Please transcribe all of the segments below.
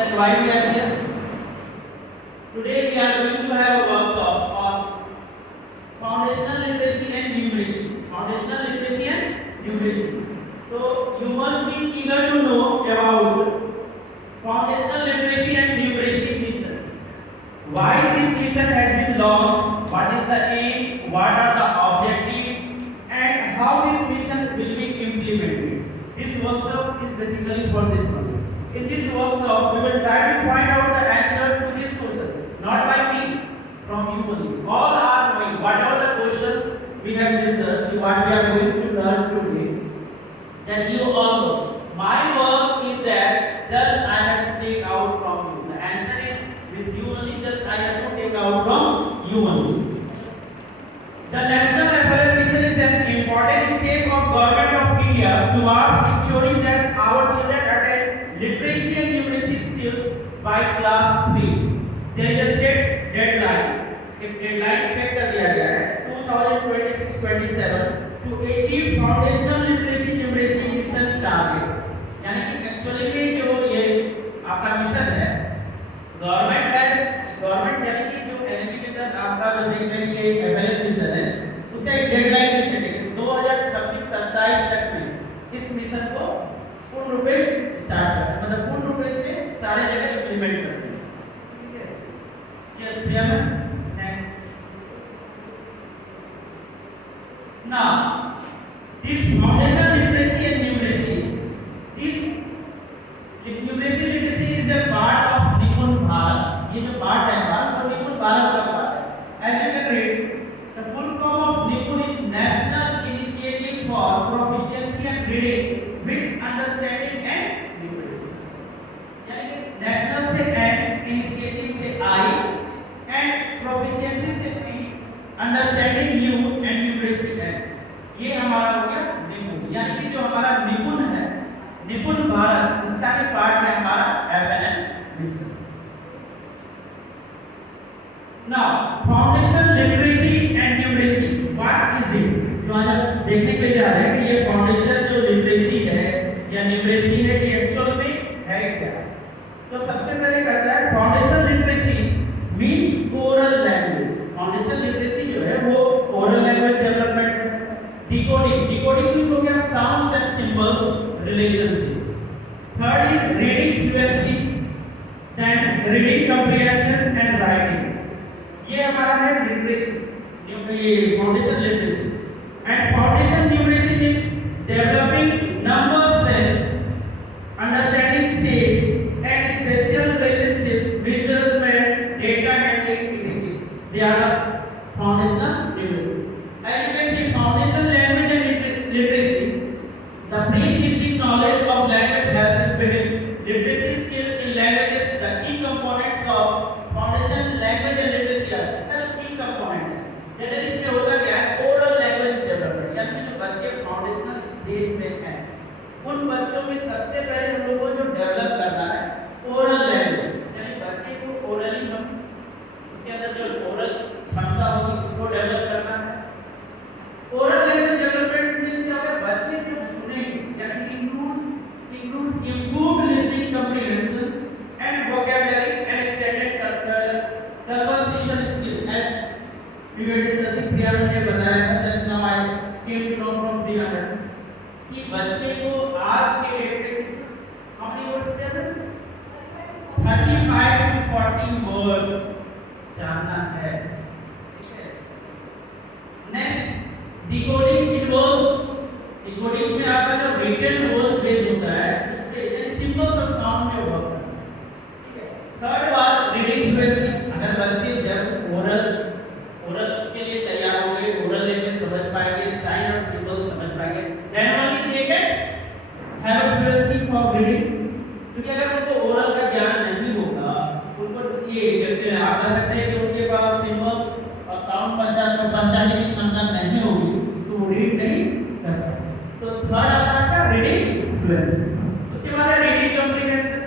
that why we are here. Today we are going to have a workshop on foundational literacy and numeracy. Foundational literacy and numeracy. So you must be eager to know about foundational literacy and numeracy mission. Why this mission has been launched? What is the aim? What are the objectives? And how this mission will be implemented? This workshop is basically for this one. In this workshop, we will try to find out the answer to this question, not by me, from you only. All are knowing whatever the questions we have discussed, what we are going to learn today, that you all know. My work is that just I have to take out from you. The answer is with you only, just I have to take out from you only. The National FLL Mission is an important step of Government of India towards ensuring that our children attain literacy and numeracy skills by class 3. There is a set deadline. एक deadline set कर दिया गया है 2026-27 to achieve foundational literacy numeracy mission target. यानी कि actually में जो ये आपका मिशन है, गवर्नमेंट यानी कि जो एनईपी के तहत आपका जो देख रहे हैं ये एफएलएल मिशन है, उसका एक डेडलाइन भी सेट है 2026-27 तक में इस मिशन को पूर्ण रूप में स्टार्ट करना, मतलब पूर्ण रूप में सारे जगह इंप्लीमेंट करना। ठीक है, yes Priya ma'am, next. Now this foundation literacy and numeracy, this numeracy literacy is a part of निपुण भारत। ये जो पार्ट है हमारा वो निपुण भारत का पार्ट है। As you can read, the full form of NIPUN is national initiative for proficiency and reading with understanding and numeracy. यानी कि नेशनल से N, इनिशिएटिव से I and proficiency से P, understanding U and numeracy N. ये हमारा हो गया निपुण। यानी कि जो हमारा निपुण है, निपुण भारत, इसका ही पार्ट है हमारा FLL mission. Now foundation literacy and numeracy, what is it? जो आज हम देखने के लिए जा रहे हैं कि ये फाउंडेशन जो लिटरेसी है या न्यूमरेसी है ये एक्चुअल में है क्या। तो सबसे पहले कहता है foundation literacy means oral language. Foundation literacy जो है वो ओरल लैंग्वेज डेवलपमेंट है। डिकोडिंग मींस हो गया sounds and symbols relationship. Third is reading fluency, then reading comprehension and writing. ये हमारा है लिटरेसी, ये foundation literacy. And foundation numeracy means developing number sense, understanding shapes and spatial relationship, measurement, data handling, etc. They are the foundational numeracy. And you can see foundation language and literacy. The pre-existing knowledge of language helps in building literacy skills in languages. The key components of foundation language and literacy are. इसका key component है। Generally इसमें होता क्या है? Oral language development, यानी कि जो बच्चे फाउंडेशनल स्टेज में हैं उन बच्चों में सबसे पहले हम लोगों को जो डेवलप करना है ओरल लैंग्वेज, यानी बच्चे को ओरली हम उसके अंदर जो ओरल क्षमता होगी उसको डेवलप करना है। ओरल लैंग्वेज डेवलपमेंट मींस क्या होगा? बच्चे जो सुनेंगे, यानी कि includes improved listening comprehension and vocabulary and extended conversation skill. As we were discussing, Priya ने बताया था just now I came to know from Priya कि बच्चे को आज के डेट में कितना how many words Priya sir 35 to 40 words जानना है। ठीक है, नेक्स्ट डिकोडिंग डिकोडिंग में आपका जो रिटन वर्ड्स बेस होता है उसके यानी सिंबल्स और साउंड में वर्क करना है। ठीक है, थर्ड बात रीडिंग फ्लुएंसी। अगर बच्चे जब ओरल के लिए तैयार होंगे, ओरल लैंग्वेज समझ पाएंगे, साइन और सिंबल्स समझ पाएंगे, then only they can have a fluency for reading. क्योंकि अगर उनको ओरल का ज्ञान नहीं होगा, उनको ये कहते हैं, आप कह सकते हैं कि उनके पास सिंबल्स और साउंड पहचानने की क्षमता नहीं होगी तो वो रीड नहीं कर पाएंगे। तो थर्ड आता है आपका रीडिंग फ्लुएंसी। उसके बाद है रीडिंग कॉम्प्रिहेंशन।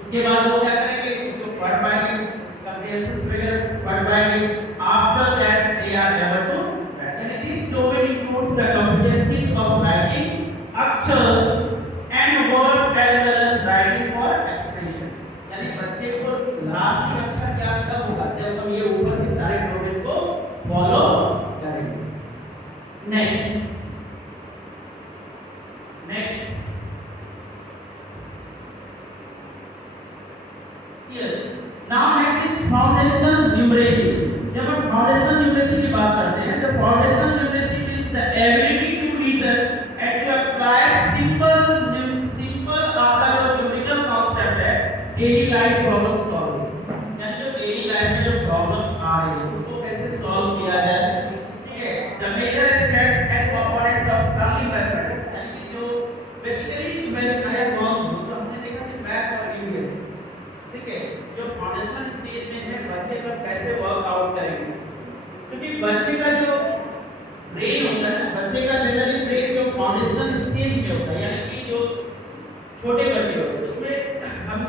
उसके बाद वो क्या करेंगे, उसको पढ़ पाएंगे, कॉम्प्रिहेंशन वगैरह पढ़ पाएंगे। After that, they are able to write. And this domain includes the competencies of writing, akshars, and words as well as writing for expression. Yes. Now next is foundational numeracy. जब हम foundational numeracy की बात करते हैं, तो foundational numeracy means the ability to reason and to apply simple आपका जो numerical concept है daily life problem solving, यानी जो daily life में जो problem आ रही है उसको कैसे solve किया जाए, ठीक है? The major aspects and components of early mathematics, यानी कि जो basically when I have gone through, तो हमने देखा कि maths और EVS, ठीक है, जो फाउंडेशनल स्टेज में है बच्चे का कैसे वर्क आउट करेंगे, क्योंकि बच्चे का जो ब्रेन होता है, बच्चे का जनरली ब्रेन जो फाउंडेशनल स्टेज में होता है, यानी कि जो छोटे बच्चे होते हैं उसमें हम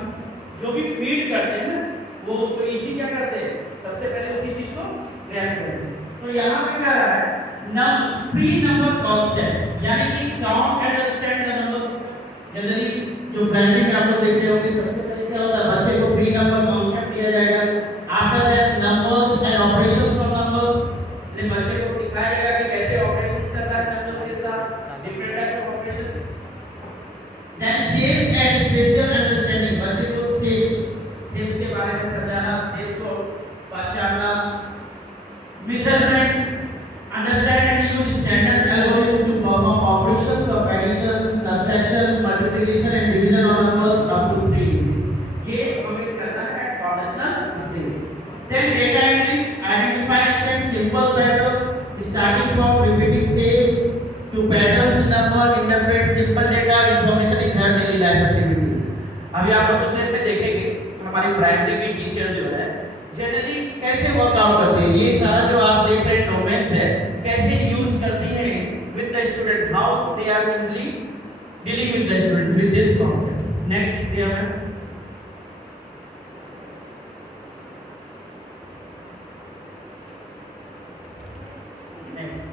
जो भी फीड करते हैं ना वो उसको इजी क्या करते हैं, सबसे पहले उसी चीज को ग्रैस्प करते हैं। तो यहाँ पे क्या रहा है प्री नंबर कॉन्सेप्ट, यानी कि count and understand the numbers. Generally जो प्राइमरी में आप लोग देखते होंगे सबसे पहले क्या होता है, बच्चे को प्री नंबर कॉन्सेप्ट दिया जाएगा, after that numbers and operations of numbers, यानी बच्चे को सिखाया जाएगा कि कैसे ऑपरेशंस करना है नंबर्स के साथ, different type of operations. Then shapes and spatial understanding, बच्चे को शेप्स के बारे में समझाना, शेप्स को पहचानना, measurement, understand and use standard algorithm to perform operations of addition, subtraction, multiplication and division of numbers up to 3 digits. ये हमें करना है at foundational stage. Then data entry, identify and set simple patterns starting from repeating shapes to patterns in number, interpret simple data, information is her daily life activities. अभी आप कुछ देर में देखेंगे हमारी प्राइमरी की टीचर जो है जनरली कैसे वर्कआउट करती है, ये सारा जो आप देख रहे हैं डोमेन्स है कैसे यूज करती है with the student, how they are easily dealing with the student with this concept. Next they are next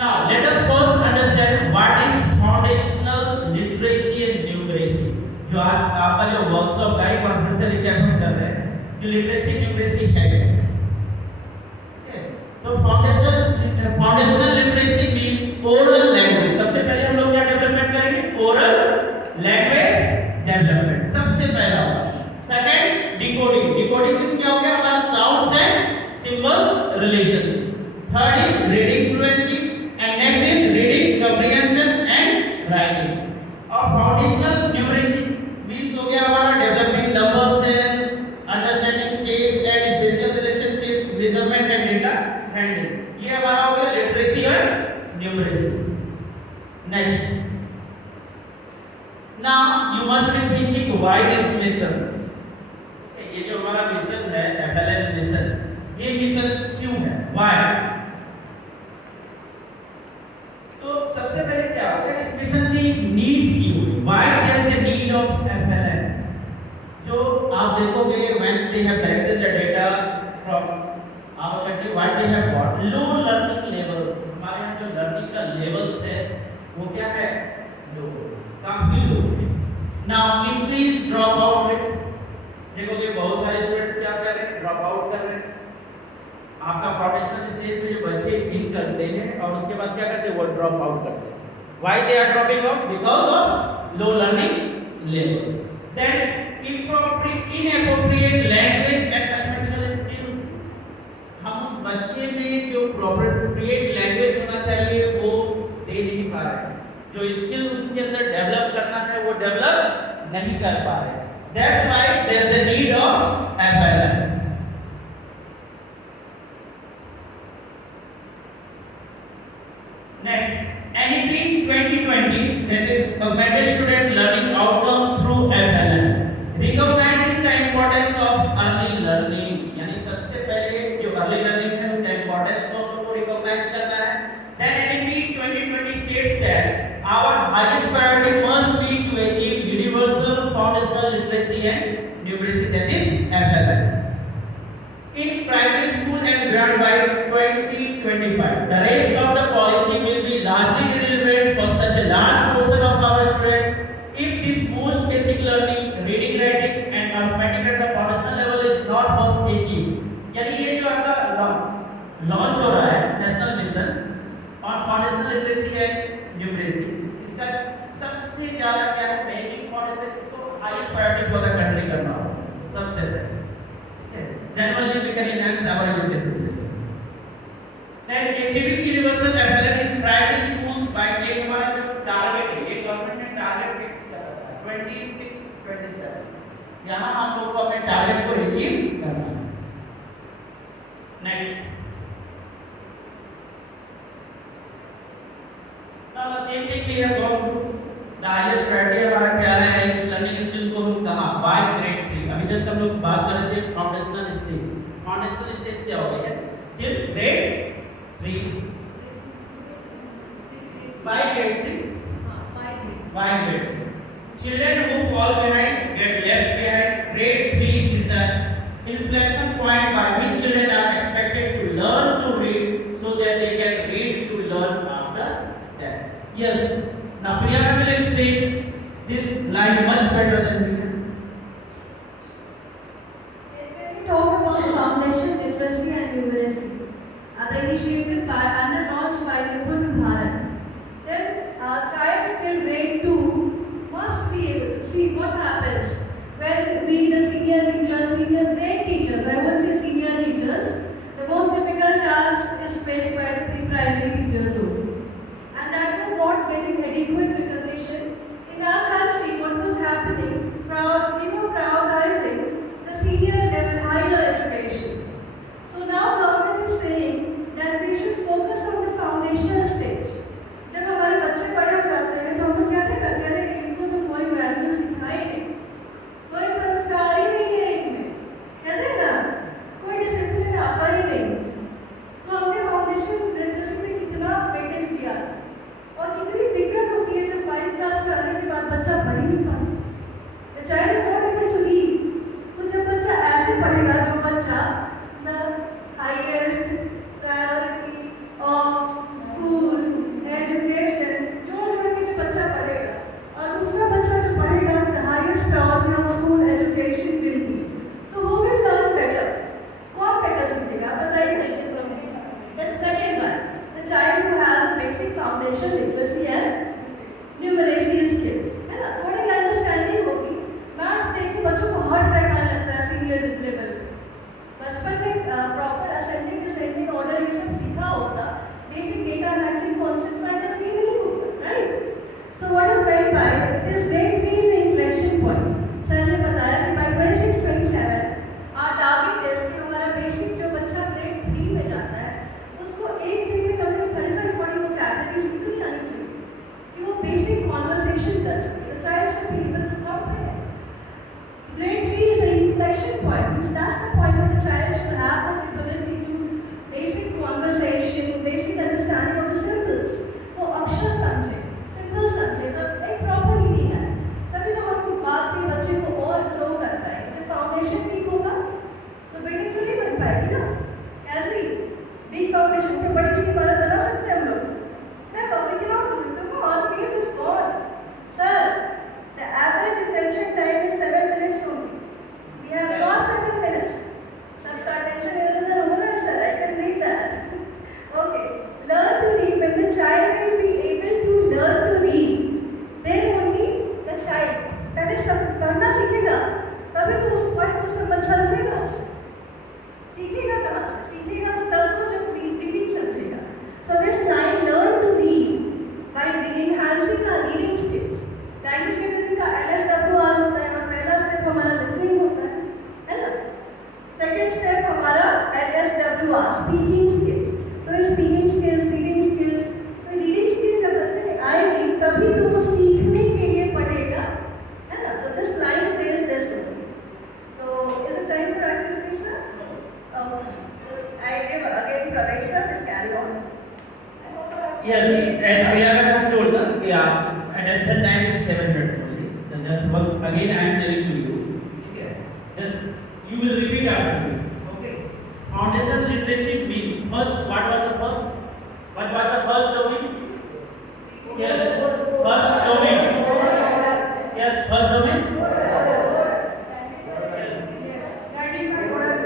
now let us first understand what is foundational literacy and numeracy. जो आज आपका जो workshop का एक बार फिर से रिकैप कर रहे हैं कि लिटरेसी न्यूमरेसी है क्या, तो foundational literacy means oral language. सबसे पहले हम लोग क्या डेवलपमेंट करेंगे, ओरल लैंग्वेज डेवलपमेंट सबसे पहला। सेकंड डिकोडिंग, डिकोडिंग मींस क्या हो गया हमारा sounds and symbols relation. Third is reading fluency and next is reading comprehension and writing. और फाउंडेशनल न्यूमरेसी मींस हो गया हमारा developing number sense, understanding shapes and special relationships, measurement and data handling. ये हमारा हो गया लिटरेसी और numeracy. Next, now you must be thinking why this mission. ये जो हमारा मिशन है एफएलएन मिशन, ये मिशन क्यों है, व्हाई? तो सबसे पहले क्या होगा इस मिशन की नीड्स की, why there is a need of FLN. जो आप देखोगे when they have collected the data from our country, what they have got low learning levels. हमारे यहाँ जो लर्निंग का लेवल्स है वो क्या है, लो, काफी low. Now increase drop out rate, देखोगे बहुत सारे स्टूडेंट्स क्या कर रहे हैं, ड्रॉप आउट कर रहे हैं। आपका फाउंडेशनल स्टेज में जो बच्चे इन करते हैं और उसके बाद क्या करते हैं, वो ड्रॉप आउट करते हैं। Why they are dropping out, because of low learning levels. Then inappropriate language and mathematical skills, हम उस बच्चे में जो एप्रोप्रिएट लैंग्वेज होना चाहिए वो दे नहीं पा रहे हैं, जो स्किल उनके अंदर डेवलप करना है वो डेवलप नहीं कर पा रहे हैं। That's why there is a need of FLN. Next, NEP 2020, that is Augmented Student Learning Outcomes through FLN, recognizing the importance of early learning, यानी सबसे पहले जो early learning है उसका importance को हम लोग को recognize करना है। Then NEP 2020 states that our highest priority must be to achieve universal foundational literacy and numeracy, that is FLN, in primary school and beyond by 2025. The rest of the policy will be largely irrelevant for such a large portion of our students if this most basic learning, reading, writing and arithmetic at the foundational level is not first achieved। यानी ये जो आपका launch हो रहा है national mission on foundational literacy and numeracy, इसका सबसे ज्यादा क्या है, मेकिंग फाउंडेशन, इसको highest priority for the country करना होगा सबसे पहले, ठीक है? Then only we can enhance our education system. Then achieving universal development in primary schools by ये हमारा जो टारगेट है, ये गवर्नमेंट ने टारगेट सेट किया है 26-27, यहाँ हम लोग को अपने टारगेट को अचीव करना है. Next. Now the same thing we have gone through. The highest priority हमारा क्या है इस लर्निंग स्किल को हम कहाँ by grade 3. अभी जस्ट हम लोग बात कर रहे थे फाउंडेशनल स्टेज. फाउंडेशनल स्टेज क्या हो गई है? till grade 3. by grade 3. by grade 3. Children who fall behind get left behind. Grade 3 is the inflection point by which children are expected to learn to read so that they can read to learn after that. Yes. Now Priyanka will explain this line much better than me. When we talk about foundation literacy and numeracy, the initiative under launched by Nipun Bharat, then a child till grade 2 must be able to see what happens when we, the senior teachers, senior grade teachers, I would say senior teachers, the most difficult task is faced by the pre-primary teachers only. And that was not getting adequate recognition. In our country, what was happening, we were prioritizing the senior level higher educations. So now government is saying that we should focus on the foundational stage. जब हमारे बच्चे बड़े हो जाते हैं तो हम लोग क्या देखते हैं, अरे इनको तो कोई वैल्यू सिखाई नहीं, कोई संस्कार ही नहीं है इनमें, कहते हैं ना, कोई डिसिप्लिन आता ही नहीं. तो हमने फाउंडेशन लिटरेसी में कितना वेटेज दिया और कितनी दिक्कत होती है जब 5 क्लास में आने के बाद बच्चा पढ़ ही नहीं पाता. The child is not able to read. तो जब बच्चा ऐसे पढ़ेगा, जो बच्चा the highest priority of school education, जो जो बच्चा पढ़ेगा, और दूसरा बच्चा जो पढ़ेगा the highest priority of school education will be. So who will learn better? कौन better सीखेगा? बताइए. The second one, the child who has a basic foundation literacy and numeracy skills, है ना, थोड़ी अंडरस्टैंडिंग होगी. मैथ्स देख के बच्चों को हार्ट अटैक आने लगता है सीनियर लेवल पे. बचपन में प्रॉपर असेंडिंग डिसेंडिंग ऑर्डर ये सब सीखा होता, बेसिक डेटा हैंडलिंग कॉन्सेप्ट्स आएगा तो ये नहीं होगा, right. So what is meant by it is grade 3 is the inflection point. Sir ने बताया कि बाय 26-27 आवर टारगेट इज कि हमारा बेसिक जो बच्चा ग्रेड 3 में जाता है उसको एक दिन में कम से कम 35-40 वोकैबुलरीज इतनी आनी चाहिए कि वो बेसिक कॉन्वर्सेशन कर सके. The child should be able to comprehend. Grade 3 is the inflection point. Means that's the point where the child should have the ability to basic conversation, basic understanding of the symbols. वो अक्षर समझे, symbol समझे, तब एक proper reading है. तभी तो हम बाद में बच्चे को और ग्रो कर पाएंगे. जब फाउंडेशन ठीक होगा तो बिल्डिंग तो नहीं बन पाएगी ना. कैन वी वीक फाउंडेशन पे बड़ी सी इमारत बना सकते हैं हम लोग? Never. We cannot do it. No, our place is gone. Sir, the average attention time is 7 minutes only. We have lost 7 minutes. सबका attention इधर-उधर हो रहा है sir. I can read that. Okay. Learn to read. When the child will be able to learn to read, then only the child पहले सब पढ़ना सीखेगा, तभी तो उस पढ़ को समझेगा. उसे सीखेगा कहाँ से? सीखेगा तो तब तो जब reading समझेगा. So this line, learn to read by enhancing our reading skills. Language level का LSWR होता है और पहला स्टेप हमारा लिसनिंग होता है ना. सेकंड स्टेप हमारा LSWR स्पीकिंग स्किल्स. तो स्पीकिंग स्किल्स, रीडिंग स्किल्स, तो रीडिंग स्किल जब बच्चे में आएगी तभी तो वो सीखने के लिए पढ़ेगा, है ना. So this line says this. So is it time for activity sir? I give again Pravesh sir will carry on. Yes, as Priyanka has told us कि आप attention time is 7 minutes only. So just once again I am telling to you, ठीक है? Just you will repeat after me. Okay? Foundation literacy means first. What was the first? What was the first domain? Yes, first domain. Yes, first domain. Yes, learning by oral.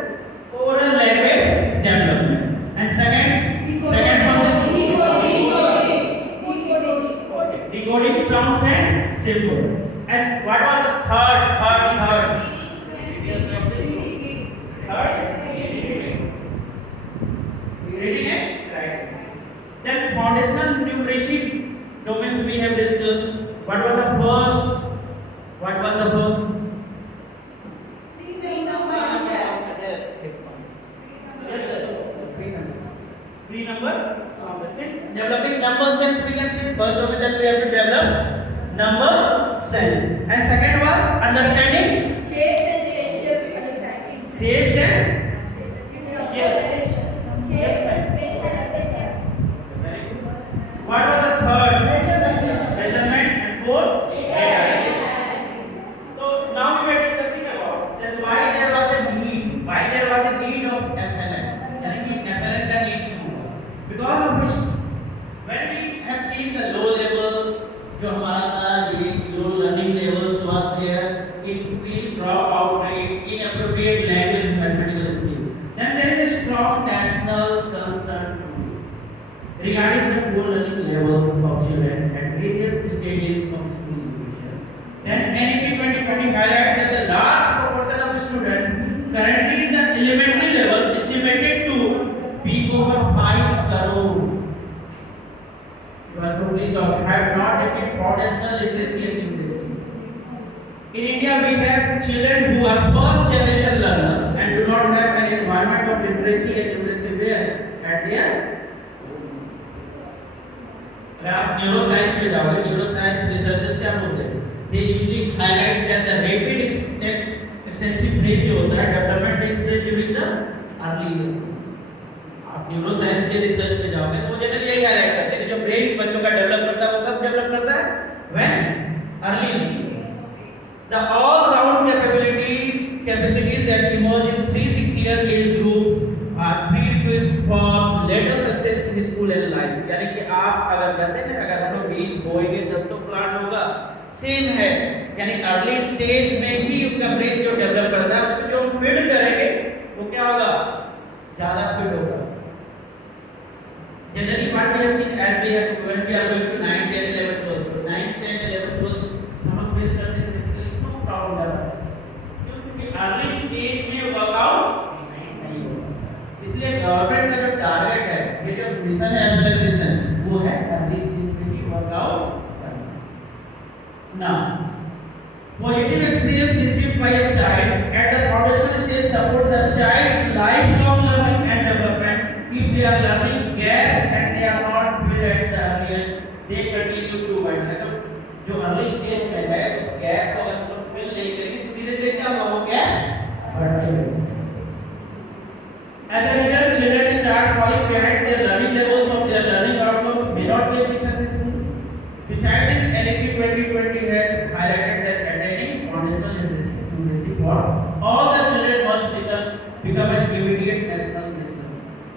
Oral language development. And second one is decoding sounds and symbols. before. And what was the third? Reading and writing. Then foundational numeracy domains we have discussed. What was the first? What was the first? Three number. It's developing number sense. We can see first domain that we have to develop number sense. And second was understanding Shapes and spatial understanding. shapes and very good. What was the third? Measurement and fourth? So now we were discussing about that why there was a need. Why there was a need of FLN. यानी कि FLN का need क्यों हुआ? Because of which when we have seen the low levels जो हमारा था ये low learning levels was there, increased dropout rate, inappropriate language and mathematical skill. Then there is a strong national concern regarding the poor learning levels of children at various stages of school education. Then NEP 2020 highlights that the large proportion of students currently in the elementary level estimated to be over 5 crore. It was totally shocked. Have not achieved foundational literacy and numeracy. In India, we have children who are first generation learners and do not have an environment of literacy and numeracy where at their अगर आप neuroscience में जाओगे neuroscience researchers क्या बोलते हैं they usually highlights that the rapid extensive brain जो होता है development takes place during the early years आप न्यूरोसाइंस के रिसर्च में जाओगे तो वो जनरली यही हाईलाइट करते हैं कि जो ब्रेन बच्चों का डेवलप करता है वो कब डेवलप करता है when early years the all round capacities that emerge in 3-6 year age group are prerequisite for later success in school and life. यानी कि आप अगर कहते हैं ना अगर हम लोग बीज बोएंगे तब तो प्लांट होगा सेम है यानी अर्ली स्टेज में ही उनका ब्रेन जो डेवलप करता है उसको जो फीड करेंगे वो क्या होगा ज़्यादा फीड होगा. Generally what we have seen as we have when we are going to 9, 10, 11, 12 9, 10, 11, 12 हम लोग फेस करते हैं बेसिकली क्यों प्रॉब्लम डेवलप क्योंकि अर्ली स्टेज में वर्कआउट नहीं होता. इसलिए गवर्नमेंट का जो टारगेट है ये जो मिशन है एमएलएन मिशन वो है अर्ली स्टेज में ही वर्कआउट करना. Now positive experience received by a child at the foundational stage supports the child's lifelong learning and development. If they are learning gaps and they are not filled at the earlier, they continue to widen. मतलब जो early stage में है उस gap को अगर तुम fill नहीं करेंगे तो धीरे-धीरे क्या होगा वो गैप बढ़ते हुए. As a result, children start falling behind. Their learning levels of their learning outcomes may not be achieved successfully. Besides this, NEP 2020 has highlighted that attaining foundational literacy for all the children must become an immediate national mission.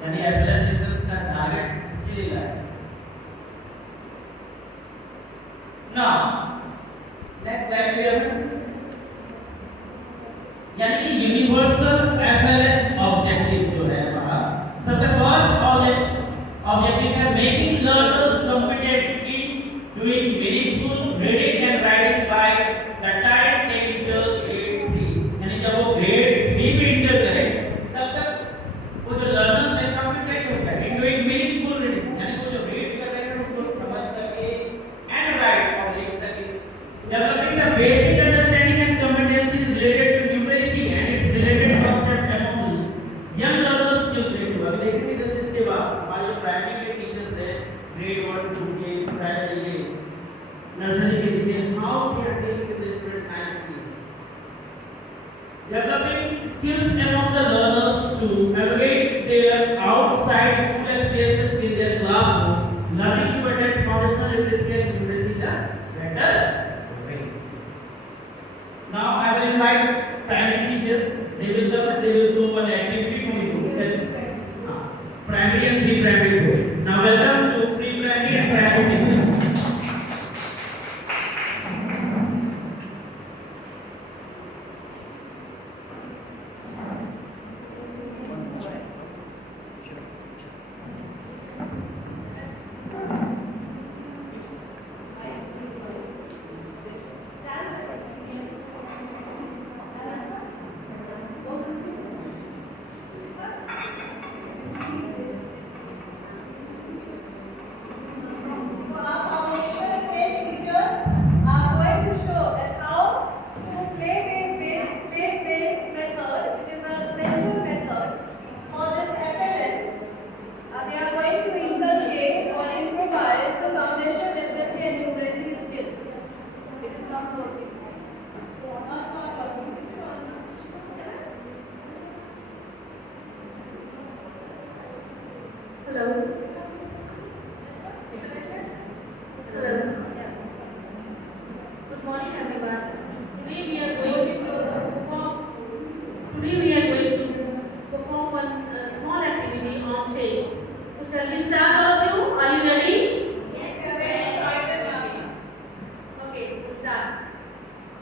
यानी MLN mission का target इसीलिए लाया. Now, next slide पे है यानी कि universal MLN objective जो है हमारा सबसे फर्स्ट ऑब्जेक्टिव है making learners competent in doing meaningful reading and writing by the time they enter grade 3. यानी जब वो grade 3 में enter करें तब तक वो जो learners हैं competent हो जाए in doing meaningful reading यानी वो जो read कर रहे हैं उसको समझ सके and write और लिख सके. Developing the basic understanding and competencies related to numeracy and its related concept among young learners till grade 2. अभी देखेंगे जैसे इसके बाद हमारे जो प्राइमरी के टीचर्स हैं grade 1 2 के प्राइमरी ये नर्सरी के लिए how they are dealing with the student nicely. Developing skills among the learners to elevate their outside school experiences in their classroom, learning to attend foundational literacy and numeracy the better way. Now I will invite primary teachers. They will come and they will show one activity to you. Primary and pre-primary board. Now welcome to pre-primary and primary teachers.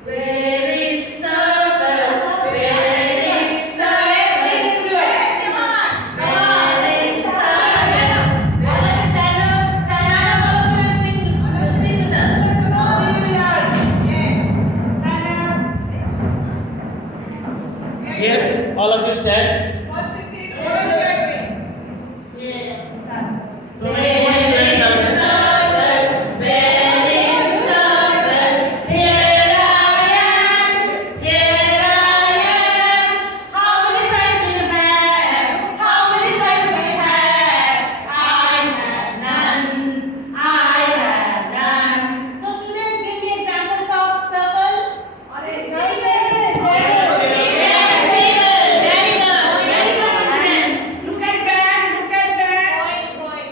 Where is circle? Where is circle? Where is circle? Sing with us. Yes, all of you stand. So many good students are there. Where is circle? Here I am. Here I am. How many sides do you have? How many sides do you have? I have none. I have none. So students, give me examples of circle. Yes, very good. Very good. Very good, students. Look at that. Look at that.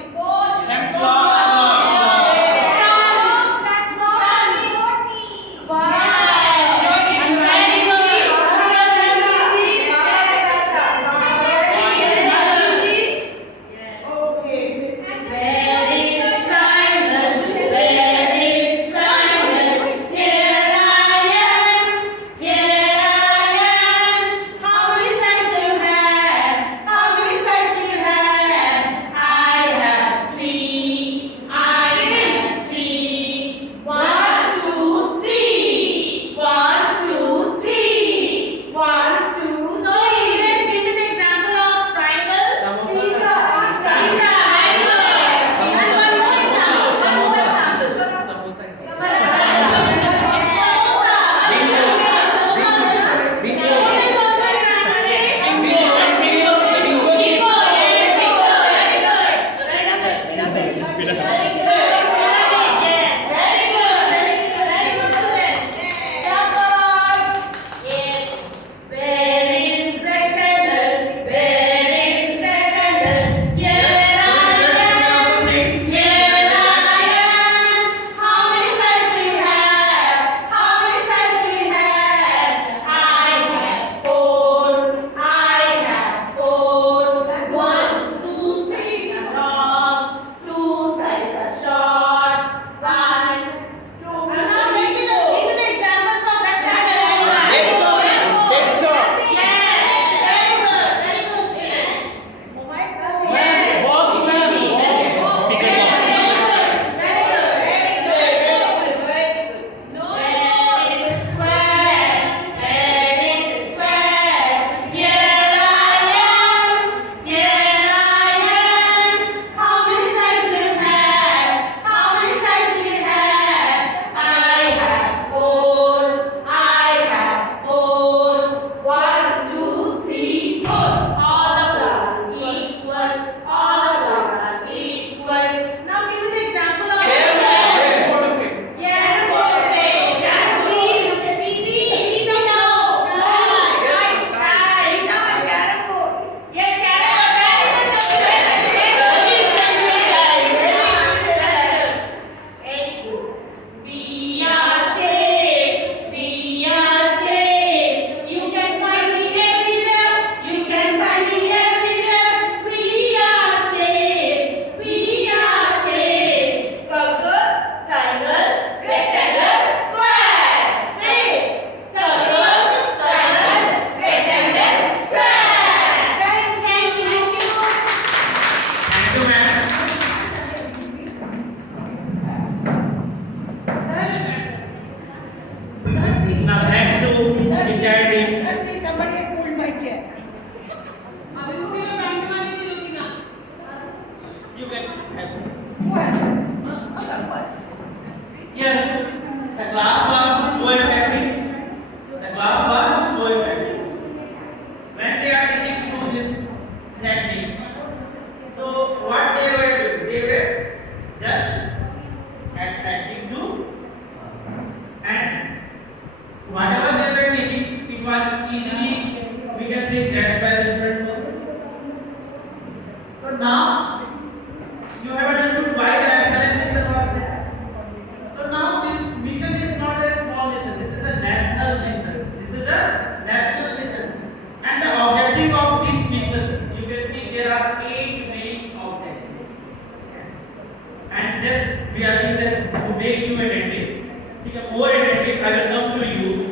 and just we are saying that to make you attentive. ठीक है, more attentive. I will come to you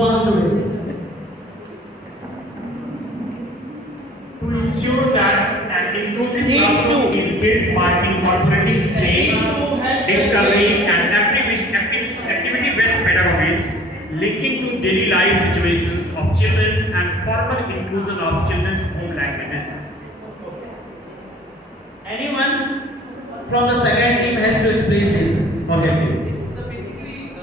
wants to do it? To ensure that an inclusive These classroom two. is built by incorporating play, discovery, and activity-based pedagogies, linking to daily life situations of children and formal inclusion of children's home languages. Anyone from the second team has to explain this objective. So basically,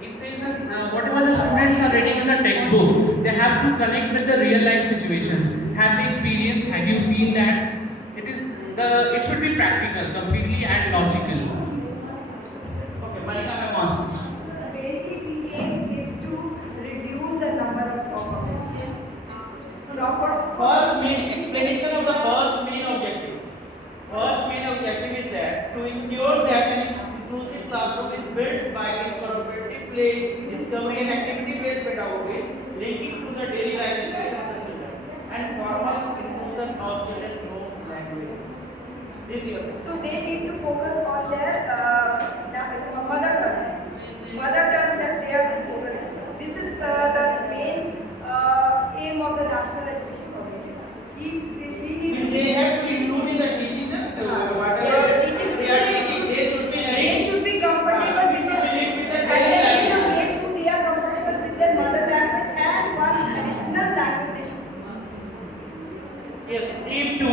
it says us whatever the students are reading in the textbook, they have to connect with the real life situations. Have they experienced? Have you seen that? It should be practical, completely and logical. Okay, Malika ma'am wants to. The basic aim is to reduce the number of dropouts. First main explanation of the first main objective. First main objective is that to ensure that an inclusive classroom is built by incorporative play, discovery and activity-based pedagogy, linking to the daily life education of the children, and formal inclusion of children's home language. This is your So they need to focus on their mother tongue. Mother tongue that they have to focus. This is the main aim of the national education policy. If they have to include in the teaching, whatever Yes, the teaching they are teaching, they should be They should be comfortable with the at the age of grade 2 they are comfortable with their mother language and one additional language they should. Yes, team 2.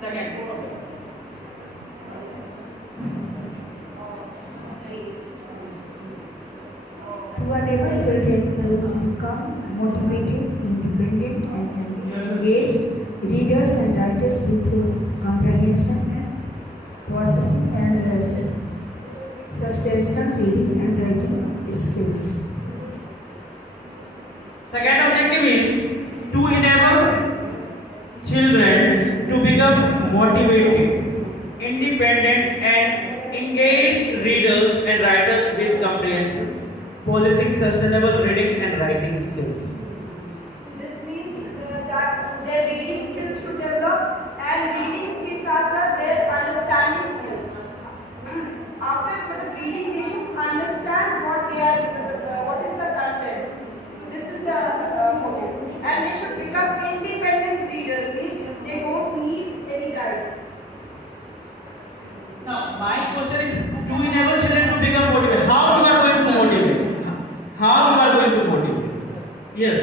Second. To enable children to become motivated, independent, and engaged readers and writers with comprehension, processing, and substantial reading and writing skills. Second objective is to enable children to become motivated, independent, and engaged readers and writers with comprehension, possessing sustainable reading and writing skills. This means that their reading skills should develop and reading के साथ their understanding skills. After the reading, they should understand what they are, what is the content. So this is the motive, and they should become independent readers. Means they don't need any guide. Now, my question is to enable children to become motivated. How you are going to motivate? How you are going to motivate? Yes.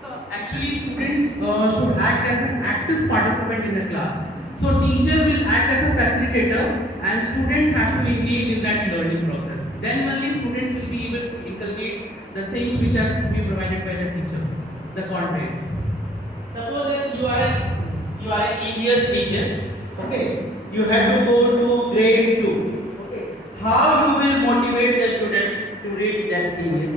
So actually, students should act as an active participant in the class. So teacher will act as a facilitator, and students have to engage in that learning process. Then only students will be able to inculcate the things which are to be provided by the teacher, the content. Suppose that you are an EVS teacher. Okay. You have to go to grade 2. Okay. How you will motivate the students to read that EVS?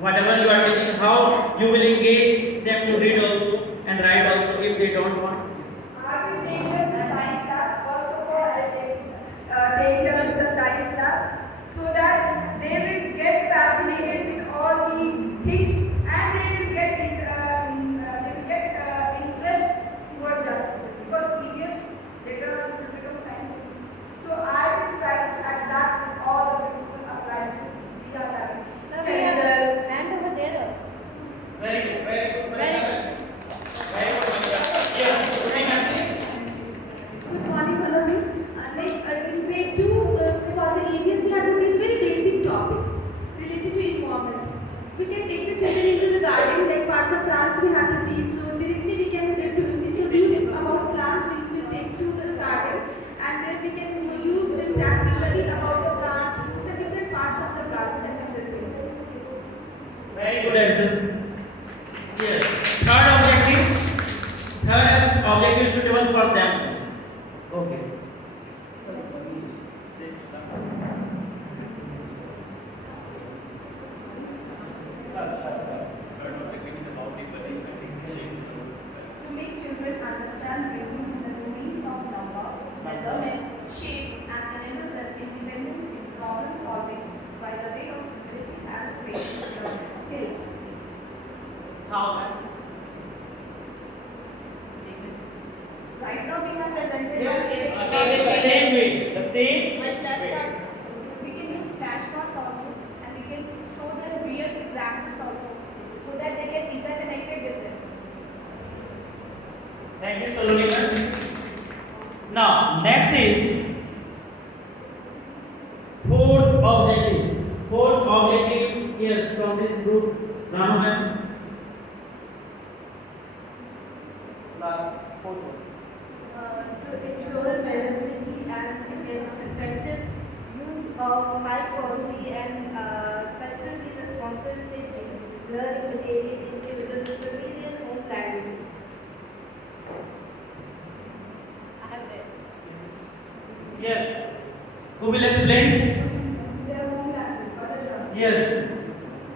Whatever you are teaching, how you will engage them to read also and write also if they don't want. I will take them to science lab. First of all, I will take them to the science lab so that they will get fascinated with all the things and they will get interest towards that subject because EVS later on will become science. So I will try to adapt with all the beautiful appliances which we are having. Standards. And over there also. Very good. Very good. Very good. Very good. Yes. Good morning, all of you. In grade 2, for the EVS, we have to teach very basic topic related to environment. We can take the children into the garden, like parts of plants we have to teach. So directly we can introduce about plants. We will take to the garden, and then we can introduce them practically about the plants, fruits, and different parts of the plants and different things. Very good answers. Yes. Third objective is suitable for them. Okay. To make children understand reasoning in the domains of number, measurement, shapes, and enable them independent in problem solving by the way of literacy and spatial learning skills. How? Right now we have presented The same way. same Like flashcards, we can use flashcards also, and we can show them real examples also, so that they get interconnected with them. Thank you, Saloni. Now, next is fourth objective. Fourth objective is from this group. Ranu ma'am. Last fourth one. To ensure availability and effective use of high quality and culturally responsive teaching learning materials in children's familiar home language. I have read. Yes. Who will explain? Their own language, Yes.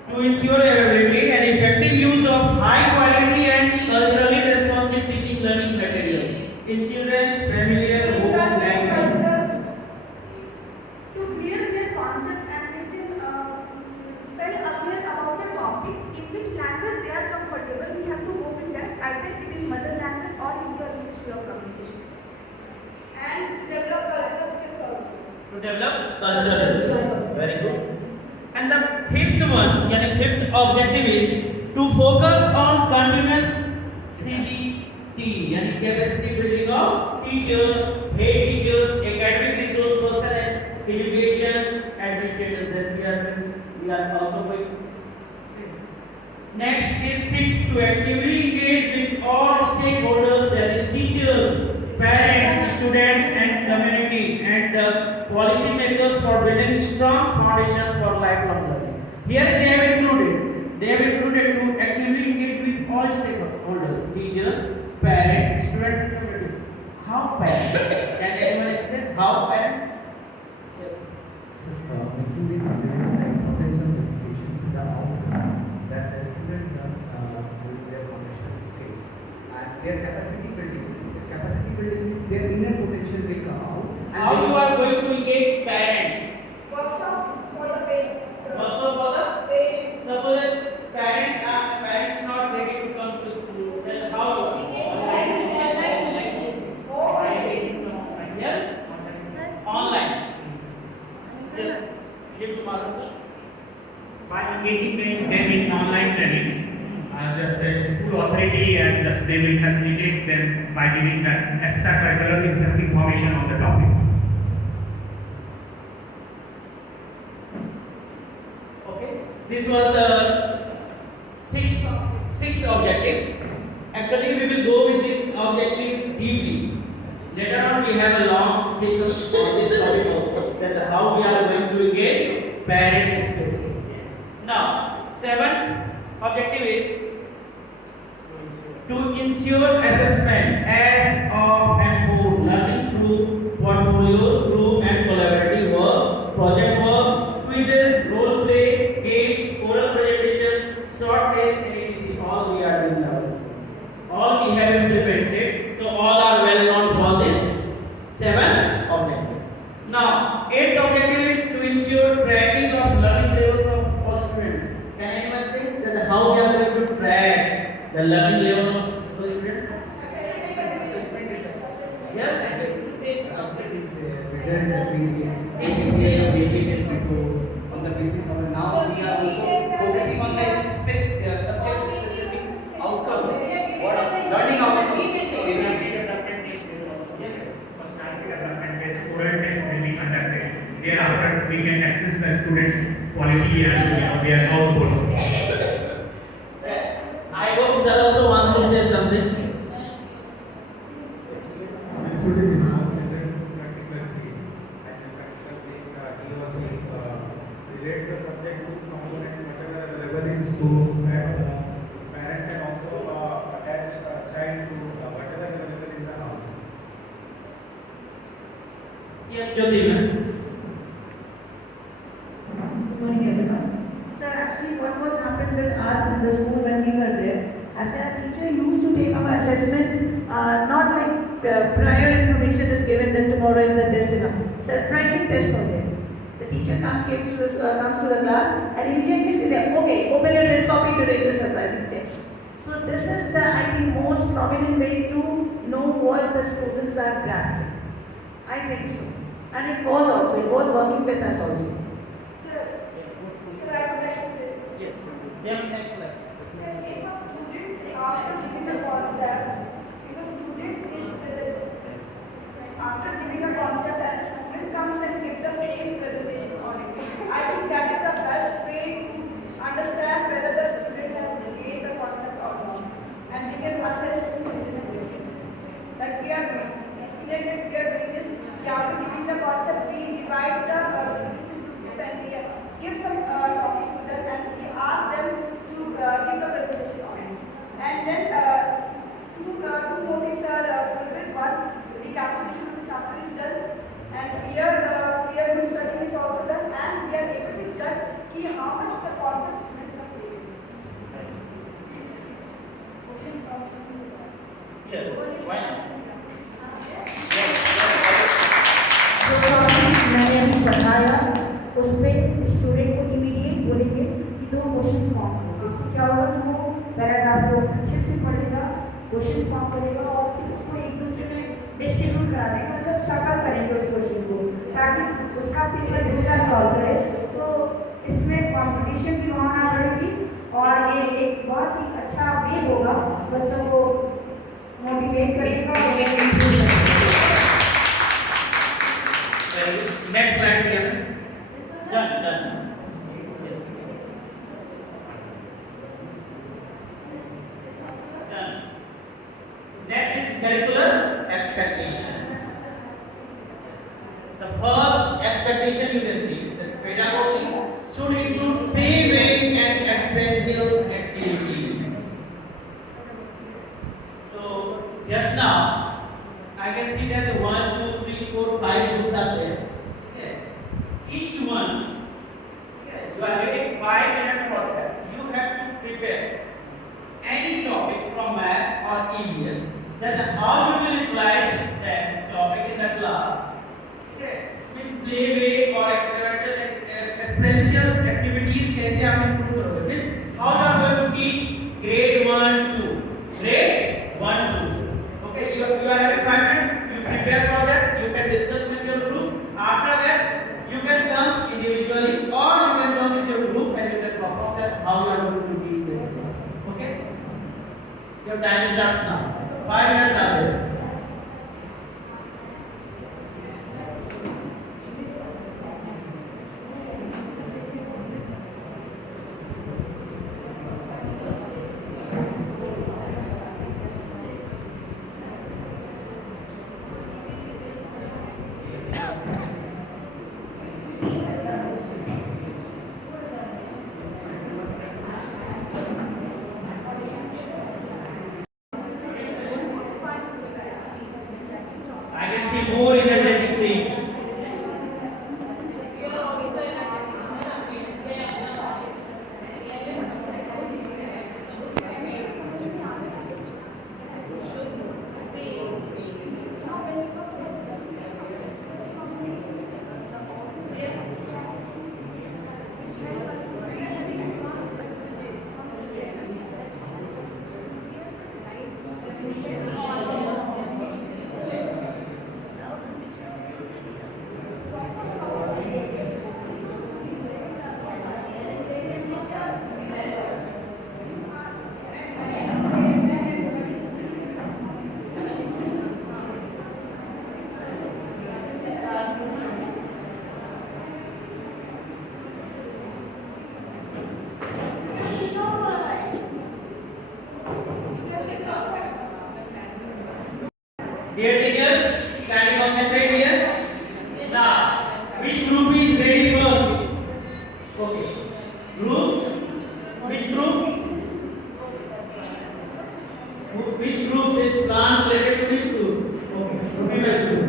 To ensure availability and effective use of high quality and culturally responsive teaching learning materials in children's familiar home language. To clear their concept and make them well aware about the topic in which language they are comfortable, we have to go with that. Either it is mother language or Hindi or English way of communication. And develop cultural skills also. To develop cultural skills. Very good. And the fifth one, yani fifth objective is to focus on continuous CBT, yani capacity building of teachers, head teachers, academic resource person, and education administrators. That we are also going. Next is sixth, to actively engage with all stakeholders, that is teachers, parents, students, and community, and the policy makers for building strong foundation for lifelong learning. Here they have included to actively engage with all stakeholders, teachers, parents, students, and community. How parents? Can anyone explain how parents? Yes. So, making them aware of the importance of education is the outcome that the student learn during their foundational stage, and their capacity building. Capacity building means their inner potential will come out. And How you are going to engage parents? Workshops for the parents. Also for the Parents. suppose that parents are not ready to come to school, then how you are? Yes? Online. Yes. Give to Madhav sir. By engaging them in online training, just the school authority and just they will facilitate them by giving the extracurricular information on the topic. Okay. This was the sixth objective. Actually, we will go with these objectives deeply. Later on, we have a long session on this topic also. That how we are going to engage parents especially. Now, seventh objective is to ensure assessment as of and for learning through portfolios, group and collaborative work, project work, quizzes, role play, games, oral presentation, short test, and etc. All we are doing now. All we have implemented. So all are well known for this seventh objective. Now, eighth objective is to ensure tracking of learning levels of all students. Can anyone say that how we are going to track the learning level of all students? Yes? assessment is the result that we create weekly test reports on the basis of. Now we are also focusing on the subject specific outcomes or learning outcomes. Personality development test, oral test will be conducted. Thereafter, we can assess the students' quality and their output. I hope sir also wants to say something. This would be not children practically, and practically he or she relate the subject to components whatever available in schools and homes. Parent can also attach a child to whatever available in the house. Yes, Jyoti ma'am. Good morning, everyone. Sir, actually, what was happened with us in the school when we were there? Actually, our teacher used to take our assessment, not like prior information is given that tomorrow is the test. Surprising test for them. The teacher comes to the class and immediately say that, okay, open your test copy, today is a surprising test. So this is the, I think, most prominent way to know what the students are grasping. I think so. and it was working with us also. Sir, I would like to say Yes. Next slide. if a student after giving a concept, if a student is present, after giving a concept and the student comes and give the same presentation on it, I think that is the best way to understand whether the student has gained the concept or not, and we can assess in this way. Like we are doing in senior grades, we are doing this. After giving the concept, we divide the students into group and we give some topics to them and we ask them to give the presentation on it. And then two motives are fulfilled. One, recapitulation of the chapter is done, and peer group studying is also done, and we are able to judge how much the concept students have taken. Yes. Why not? जो topic मैंने अभी पढ़ाया उस पर student को immediate बोलेंगे कि 2 question form करो। इससे क्या होगा कि वो पैराग्राफ को अच्छे से पढ़ेगा, क्वेश्चन फॉर्म करेगा और फिर उसको एक दूसरे में डिस्ट्रीब्यूट करा देगा, मतलब सफल करेंगे उस क्वेश्चन को ताकि उसका पेपर दूसरा सॉल्व करे। तो इसमें कंपटीशन की भावना बढ़ेगी और ये एक बहुत ही अच्छा वे होगा बच्चों को मोटिवेट करेगा और उन्हें इम्प्रूव करेगा। Next slide, please. Done. Yes. Done. Next is curricular expectations. The first expectation you can see that pedagogy should include play-based and experiential activities. So just now I can see that the 1, 2, 3, 4, 5 groups are there. Okay. Each one, okay, you are getting 5 minutes for that. You have to prepare any topic from maths or EVS. That how you will utilize that topic in the class. Okay. Which play or experiential activities कैसे आप improve करोगे? Means how you are going to teach grade 1, 2. Grade 1, 2. Okay, you are having 5 minutes. You prepare for that. You can discuss with your group. After that, you can come individually or you can come with your group and you can perform that how you are going to teach them. Okay? Your time starts now. 5 minutes are there. I can see more energetic team. Dear teachers, can you concentrate here? Now, which group is ready first? Okay. Group? Which group? Which group is plan related to which group? Okay. Which group?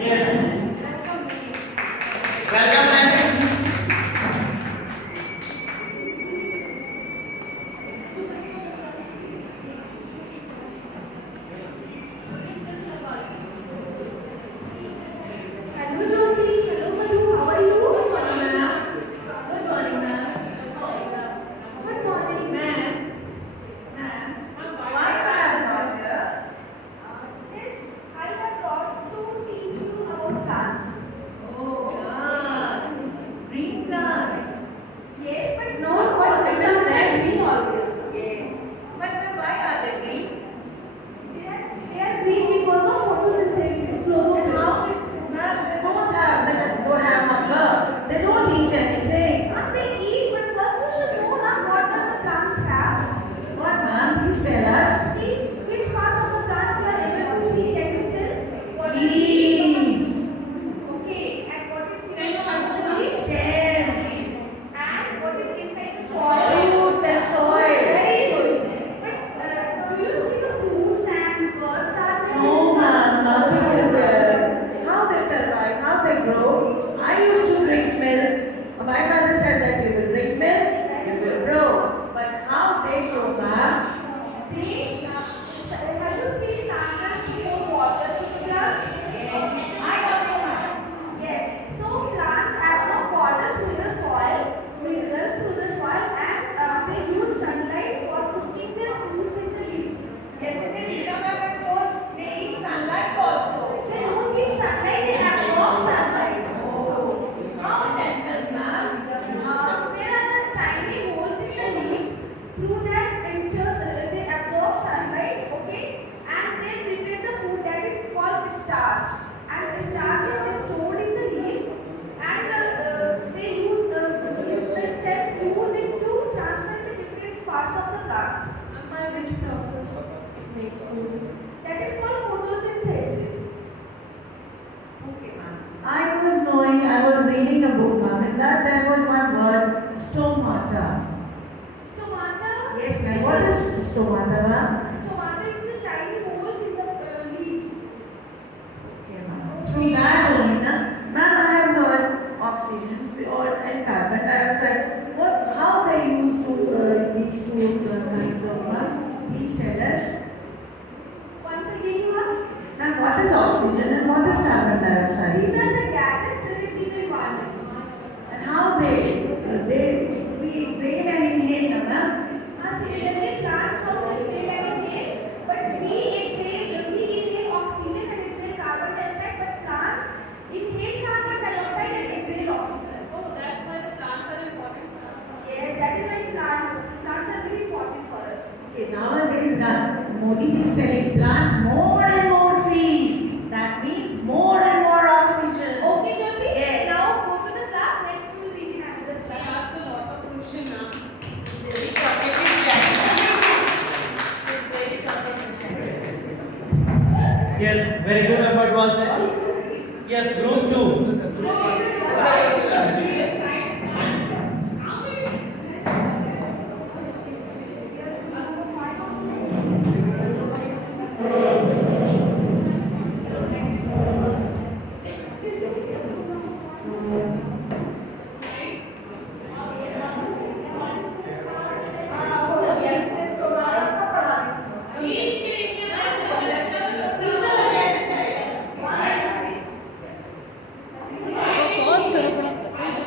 Yes. Welcome them. Hello Jyoti, hello Madhu, how are you? Good morning, ma'am. Good morning, ma'am. Good morning, ma'am. Why I am not here? Yes, I have Stomata, ma'am? Stomata is the tiny holes in the leaves. Okay, ma'am. Through that only, na? Ma'am, I have heard oxygens or and carbon dioxide. How they use these two kinds of, ma'am? Please tell us. Once again you ask. Ma'am, what is oxygen and what is carbon dioxide? These are the gases present in the environment. And how we exhale and inhale, na, ma'am? Similarly, plants also exhale and inhale, but we inhale oxygen and exhale carbon dioxide, but plants inhale carbon dioxide and exhale oxygen. Oh, that's why the plants are important for us. Yes, that is why plants are very important for us. Okay, nowadays, Modi ji is telling plant more and more trees. That means more and more oxygen. Okay, Jyoti? Yes. Now go to the class. Next we will read in another We class. asked a lot of questions now. Very Yes, very good effort was there. Yes, group 2.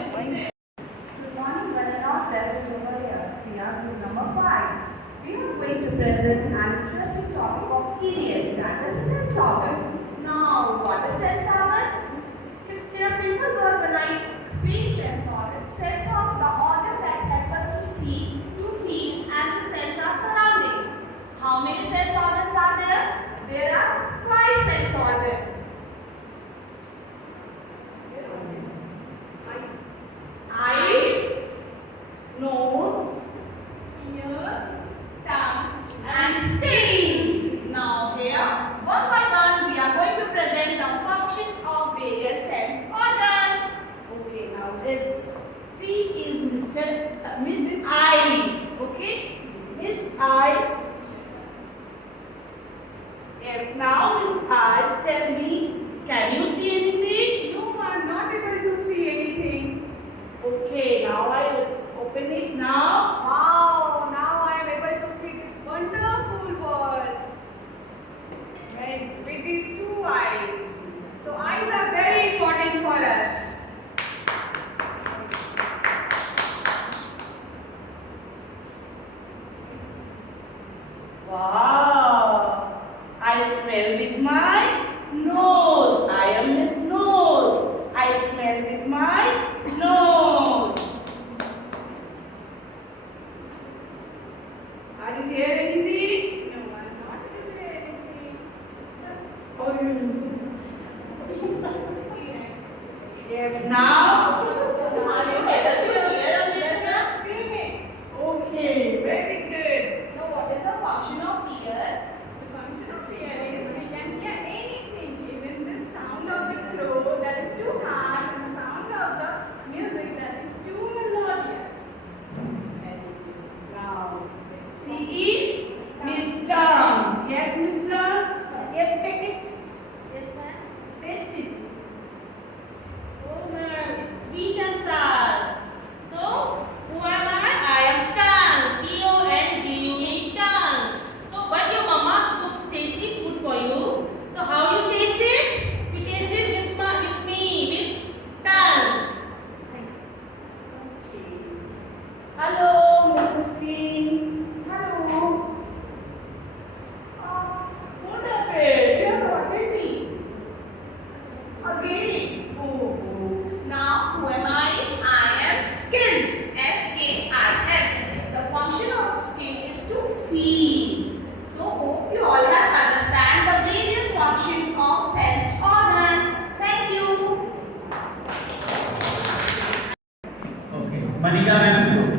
Good morning, well and all present over here. We are group number 5. We are going to present an interesting topic of EDS, that is sense organ. Now, what is sense organ? If in a single word when I explain sense organ the organ that help us to see, to feel and to sense our surroundings. How many sense organs are there? There are 5 sense organs. Eyes, nose, ear, tongue and skin. Now here, one by one we are going to present the functions of various sense organs. Okay, now C is Mrs. Eyes. Okay, Miss Eyes. Yes, now Miss Eyes, tell me, can you see anything? No, I am not able to see anything. Okay, now I open it now. Wow, now I am able to see this wonderful world. And with these 2 eyes. So eyes are very important for us. Wow, I smell with my nose. I am Miss Nose. I smell with my nose. Are you hear anything? No, I am not able to hear anything. Or yes, now Are you able to hear Amrita? Screaming. okay, very good. Now what is the function of ear? The function of ear is we can hear anything, even the sound of the crow that is too harsh and the sound of the music that is too melodious. Now she is Miss Tom. Yes, Miss Tom. Yes, take it. Yes, ma'am. Taste it. Oh, ma'am, it's sweet and sour. So, who am I? I am tongue. Tongue. Tongue. So, but your mama cooks tasty food for you. So, how you taste it? You taste it with me, with tongue. Okay. Hello, Mrs. King. Hello. What happened? You are not ready. Again. Oh. Now who am I? I am skin. S-K-I-N. The function of skin is to feel. So hope you all have understand the various functions of sense organ. Thank you. Okay, Manika ma'am's group.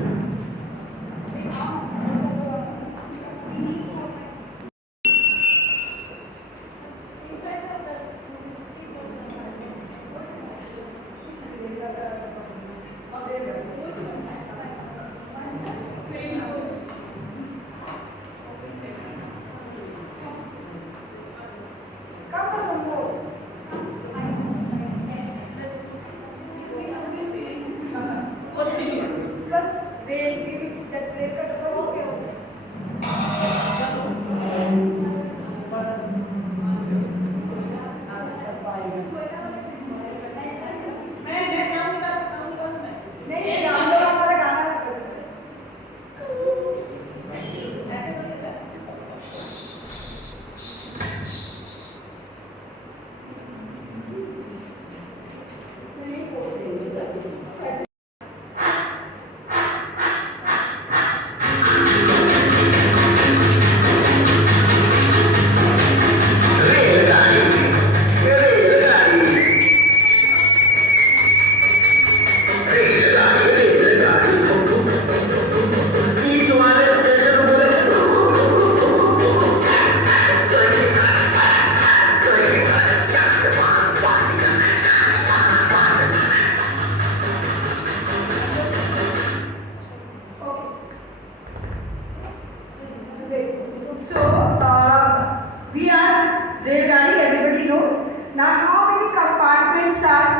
compartments are?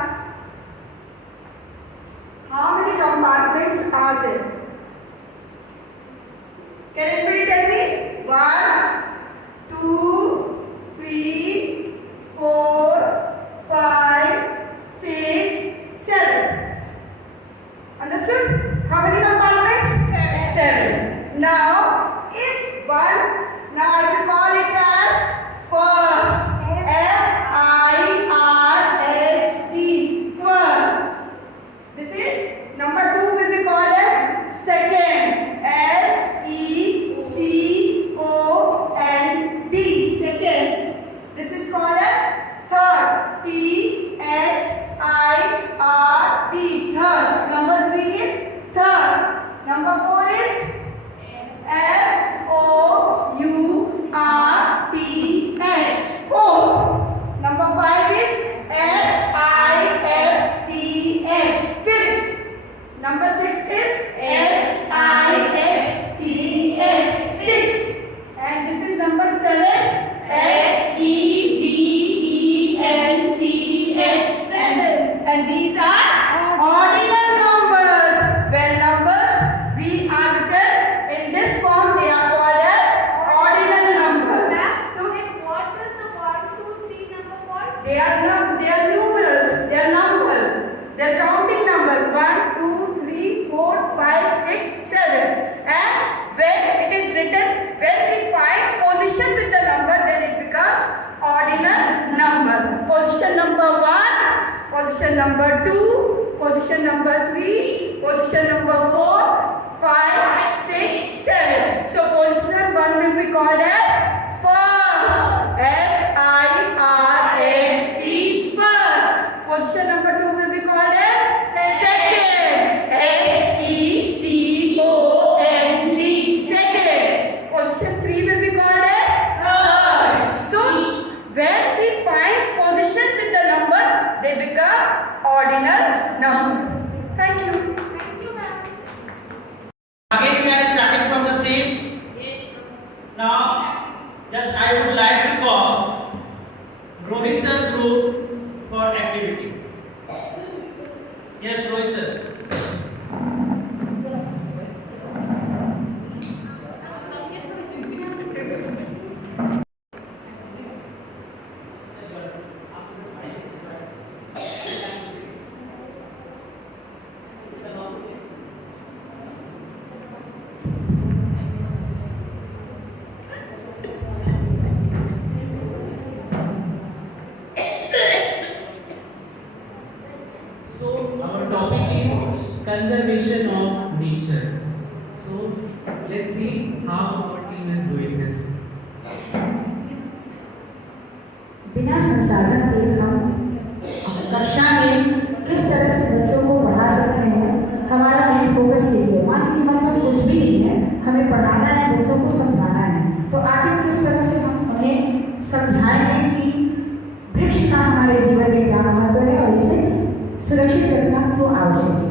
How many compartments are there? Can anybody tell me? 1, 2, 3, 4, 5, 6, 7. Understood? How many compartments? 7. Now, if one, now I will call it as first. F-I-R-S-T. First. This is number 2 will be called as second. S-E-C-O-N-D. Second. This is called as third. T-H-I-R-D. Third. Number 3 is third. Number 4 is F-O-U-R-T-H. Fourth. Number 5 is F-I-F-T-H. Fifth. Number 6 is S-I-X-T-H. Sixth. And this is number 7. S-E-V-E-N-T-H. And these are ordinal numbers. When numbers we are written in this form, they are called as ordinal numbers. So then what does the 1, 2, 3 number called? They are numerals. They are numbers. They are counting numbers. 1, 2, 3, 4, 5, 6, 7. And when it is written, when we find position with the number, then it becomes ordinal number. Position number 1, position number 2, position number 3, position number 4, 5, 6, 7. So position 1 will be called as first. F-I-R-S-T. First. Position number 2 will be called as second. S-E-C-O-N-D. Second. Position 3 will be called as third. So when we find position with the number, they become ordinal number. Thank you. Again we are starting from the same. Now just I would like to call Rohit sir group for activity. Yes, Rohit sir. So our topic is conservation of nature. So let's see how our team is doing this. बिना संसाधन के हम कक्षा में किस तरह से बच्चों को पढ़ा सकते हैं, हमारा मेन फोकस यही है। मान लीजिए हमारे पास कुछ भी नहीं है, हमें पढ़ाना है, बच्चों को समझाना है, तो आखिर किस तरह से हम उन्हें समझाएंगे कि वृक्ष का हमारे जीवन में क्या महत्व है और इसे सुरक्षित रखना क्यों आवश्यक है।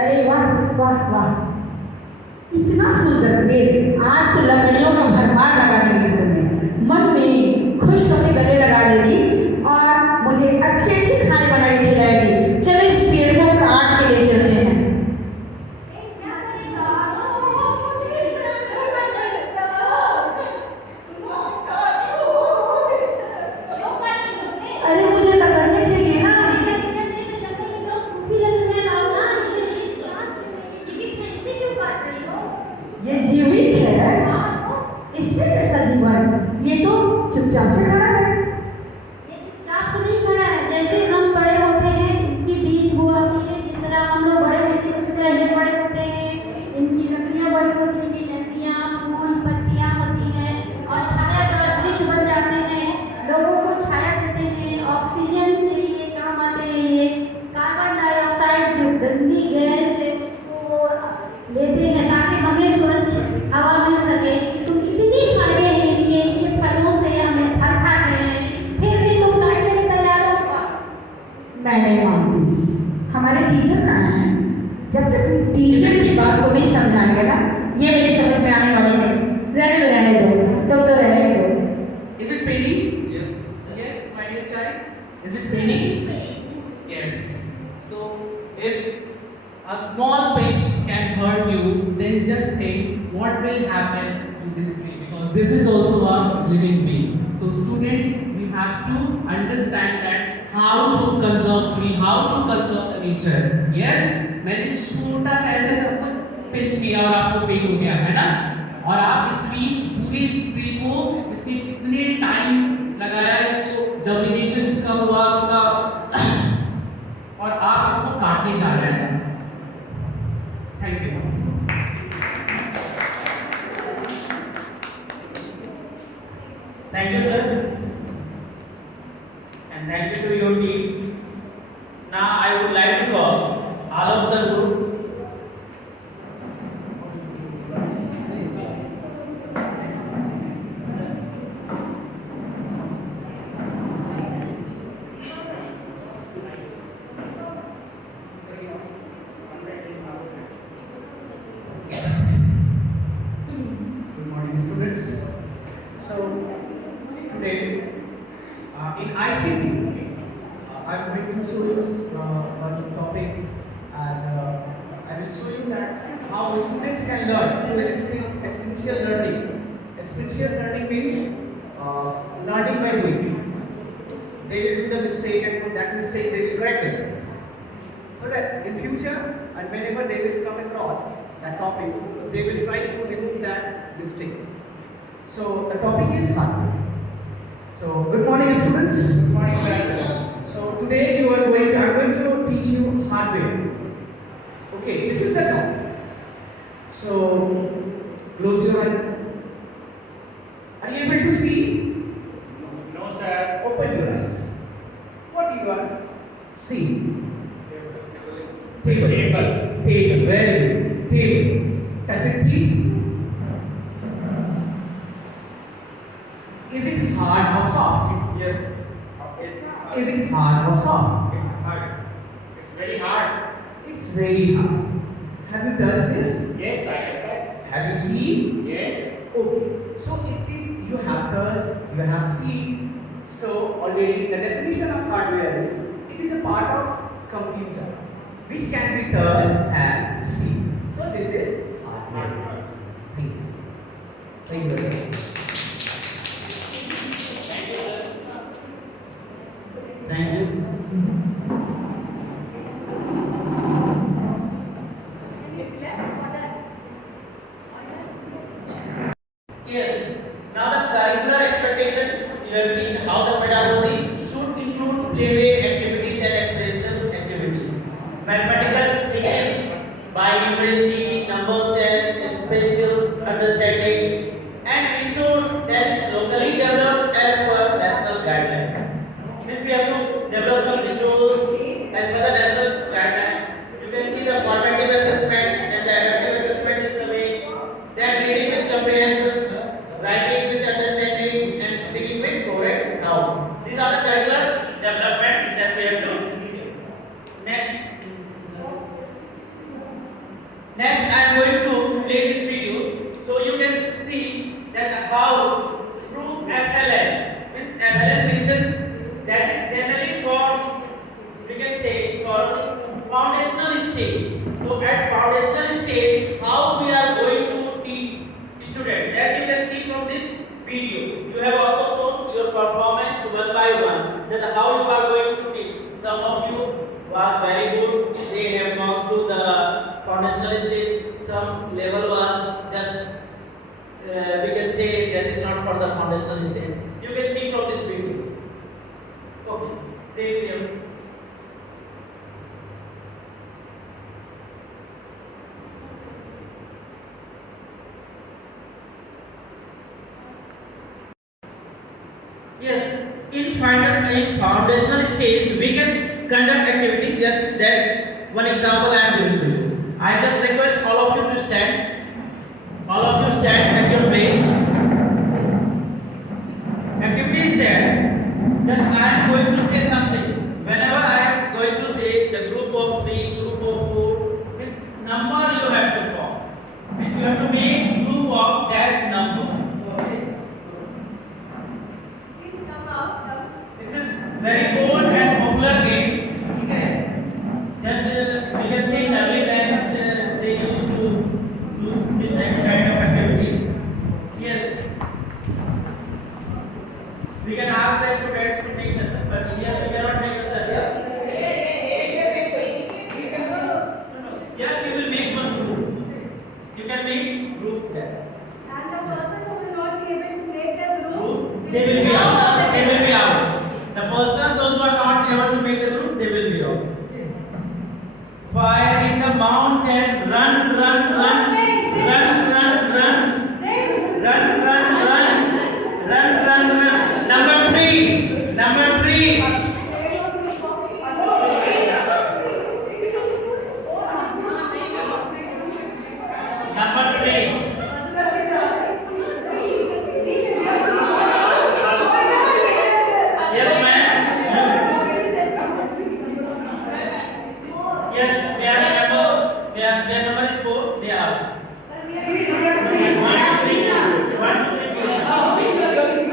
अरे वाह वाह वाह, इतना सुंदर पेड़, आज तो लकड़ियों का भरमार लगा देगी घर में, मन में खुश होकर गले लगा लेगी और मुझे अच्छे अच्छे खाने बना के खिलाएगी। चलो इस पेड़ को काट के ले चलते हैं। अरे मुझे लकड़ियाँ चाहिए ना। ये जीवित है, इसमें कैसा जीवन? ये तो चुपचाप से खड़ा है। ये चुपचाप से नहीं खड़ा है, जैसे हम बड़े होते हैं, इनके बीज हुआ होती है, जिस तरह हम लोग बड़े होते हैं उसी तरह ये बड़े होते हैं, इनकी लकड़ियाँ बड़ी होती हैं, इनकी लकड़ियाँ, फूल, पत्तियाँ होती हैं और छायादार वृक्ष बन जाते हैं, लोगों को छाया देते हैं, ऑक्सीजन के लिए काम आते हैं। ये कार्बन डाइऑक्साइड जो गंदी गैस है उसको लेते हैं ताकि हमें स्वच्छ they'll just think what will happen to this tree, because this is also a living being. So students, we have to understand that how to conserve tree, how to conserve the nature. Yes, मैंने छोटा सा ऐसे सब pinch किया और आपको pen हो गया है ना, और आप इस पूरे ट्री को जिसने कितने टाइम लगाया इसको जर्मिनेशन इसका हुआ उसका, और आप इसको काटने जा रहे हैं. Thank you. Thank you, sir. And thank you to your team. Now I would like to call Alok sir group. Good morning, students. So, today in ICT, I'm going to show you one topic, and I will show you that how students can learn through experiential learning. Experiential learning means learning by doing. They will do the mistake, and from that mistake they will correct themselves. So that in future, and whenever they will come across that topic, they will try to remove that mistake. So the topic is hardware. So good morning, students. Good morning, sir. So today I'm going to teach you hardware. Okay, this is the topic. So close your eyes. Are you able to see? No, sir. Open your eyes. What you are seeing? Table. Table. Very good. Table. Touch it, please. Is it hard or soft? Yes. Is it hard or soft? It's hard. It's very hard. It's very hard. Have you touched this? Yes, I can try. Have you seen? Yes. Okay. So it is, you have touched, you have seen. So already the definition of hardware is, it is a part of computer which can be touched and seen. So this is hardware. Thank you. Thank you very much. Thank you. Yes. Now the curricular expectation, you have seen how the pedagogy should include playway activities and experiential activities. Mathematical thinking by numeracy, numbers and spatial understanding, and resource that is locally developed as per national guideline. Means we have to develop some resource as per the national guideline. You can see the formative assessment and the adaptive assessment is the way. Then reading with comprehensions, writing with understanding, and speaking with correct noun. These are the curricular development that we have to do. Next I am going to play this video so you can see that how through FLN, means FLN missions that is generally for, we can say, for foundational stage. So at foundational stage, how we are going to teach student, that you can see from this video. You have also shown your performance one by one, that how you are going to teach. Some of you was very good, they have gone through the foundational stage. Some level was just we can say that is not for the foundational stage. You can see from this video. Okay, take care. Yes, in foundational stage we can conduct activities. Just that one example I am giving to you. I just request all of you to stand. All of you stand at your place. Activity is there. Just I am going to say something. Whenever I am going to say the group of 3, group of 4, this number you have to form. Means you have to make group of that number. Okay. Please come out. This is very old and popular game. Okay. Just we can say in early times they used to do make group there. And the person who will not be able to make the group, They will be out. They will be out. The person, those who are not able to make the group, they will be out. Okay. Fire in the mountain, run, run, run, run, run, run, run, run, run, run, run, run. Number three. Number three. Number three. Yes, ma'am. Yes, they are members. Their number is 4. They are. 1, 2, 3. 1, 2, 3.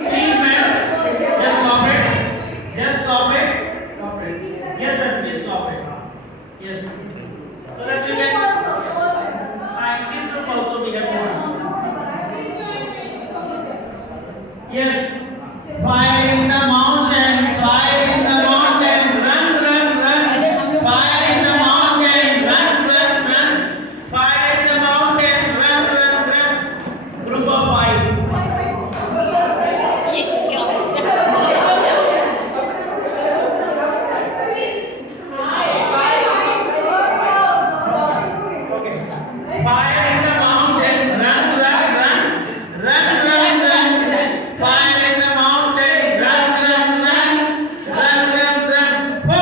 Please, ma'am. Just cooperate. Just cooperate. Cooperate. Yes, ma'am. Please cooperate. Yes. So that we can. In this group also we have one. Yes. Fire in the mountain, fire in the mountain, run, run, run. Fire in the mountain, run, run, run. Fire in the mountain, run, run, run. Group of 5. Okay. Fire in the mountain, run, run, run. Run, run, run. Fire in the mountain, run, run, run. Run, run, run. 4.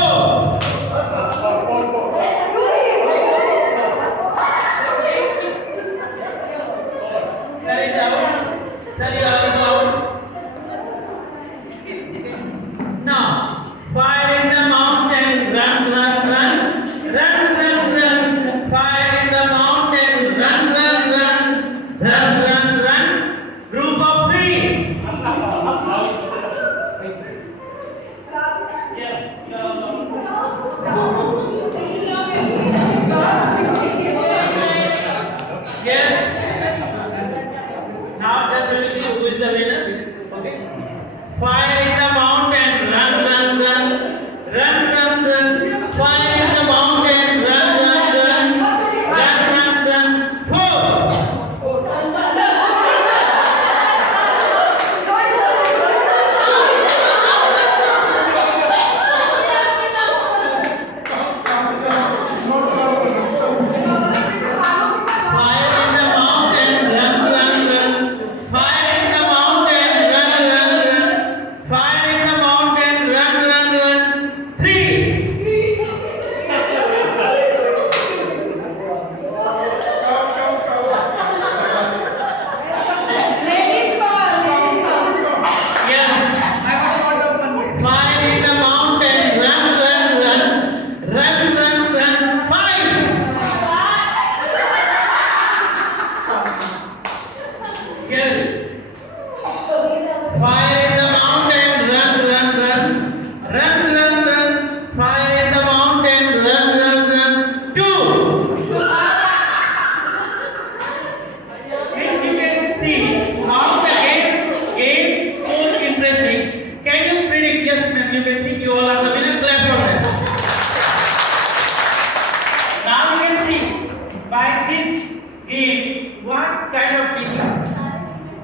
Sir is out. Sir, you are also out. Now, fire in the mountain, run, run, run. Run, run, run. Fire in the mountain, run, run, run. Run, run, run. Group of 3. Yes. Now just we will see who is the winner. Okay. Fire in the mountain, run, run, run. Run, run, run. Fire in the mountain, run, run, run. Run, run, run. 4. Fire in the mountain, run, run, run. Fire in the mountain, run, run, run. Fire in the mountain, run, run, run. 3. Yes. Fire in the mountain, run, run, run. Run, run, run. 5. Yes. Fire in the mountain, run, run, run. Run, run, run. Fire in the mountain, run, run, run. 2. Means you can see how the game is so interesting. Can you predict? Yes, ma'am. You can see you all are the winner. Clap for them. Now you can see by this game what kind of teaching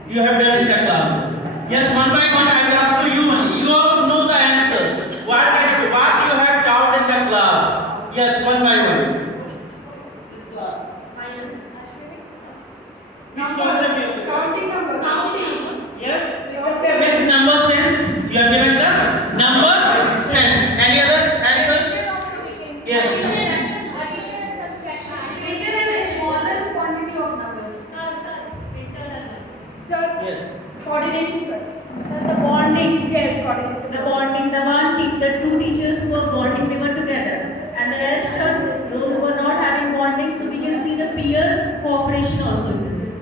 you have done in the class. Yes, one by one I will ask you only. You all know the answers. What you have taught in the class. Yes, one by one. Yes. Yes, number sense. You have given the number sense. Any other answers? Yes. Addition and subtraction. Greater and smaller quantity of numbers. Yes. Coordination, sir. The bonding. Yes, coordination. The bonding. The two teachers who were bonding, they were together. And the rest are those who were not having bonding. So we can see the peer cooperation also in this.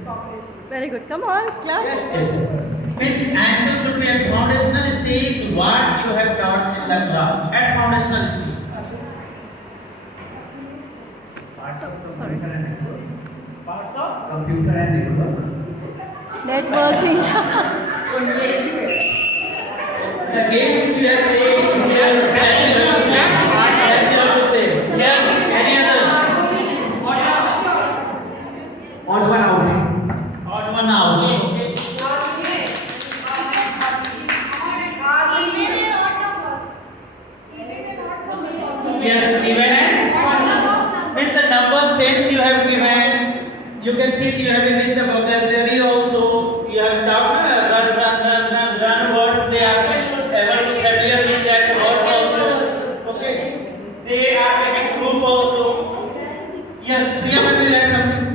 Very good. Come on, clap. Yes. Means answer should be at foundational stage. What you have taught in the class at foundational stage. Parts of computer and network. Computer and network. Networking. The game which you have played here, that you have to say. That you have to say. Yes. Any other? Odd one out. You can see you have increased the vocabulary also. You have taught run words. They are able to familiar with that words also. Okay. They are making group also. Yes, Priya will add something.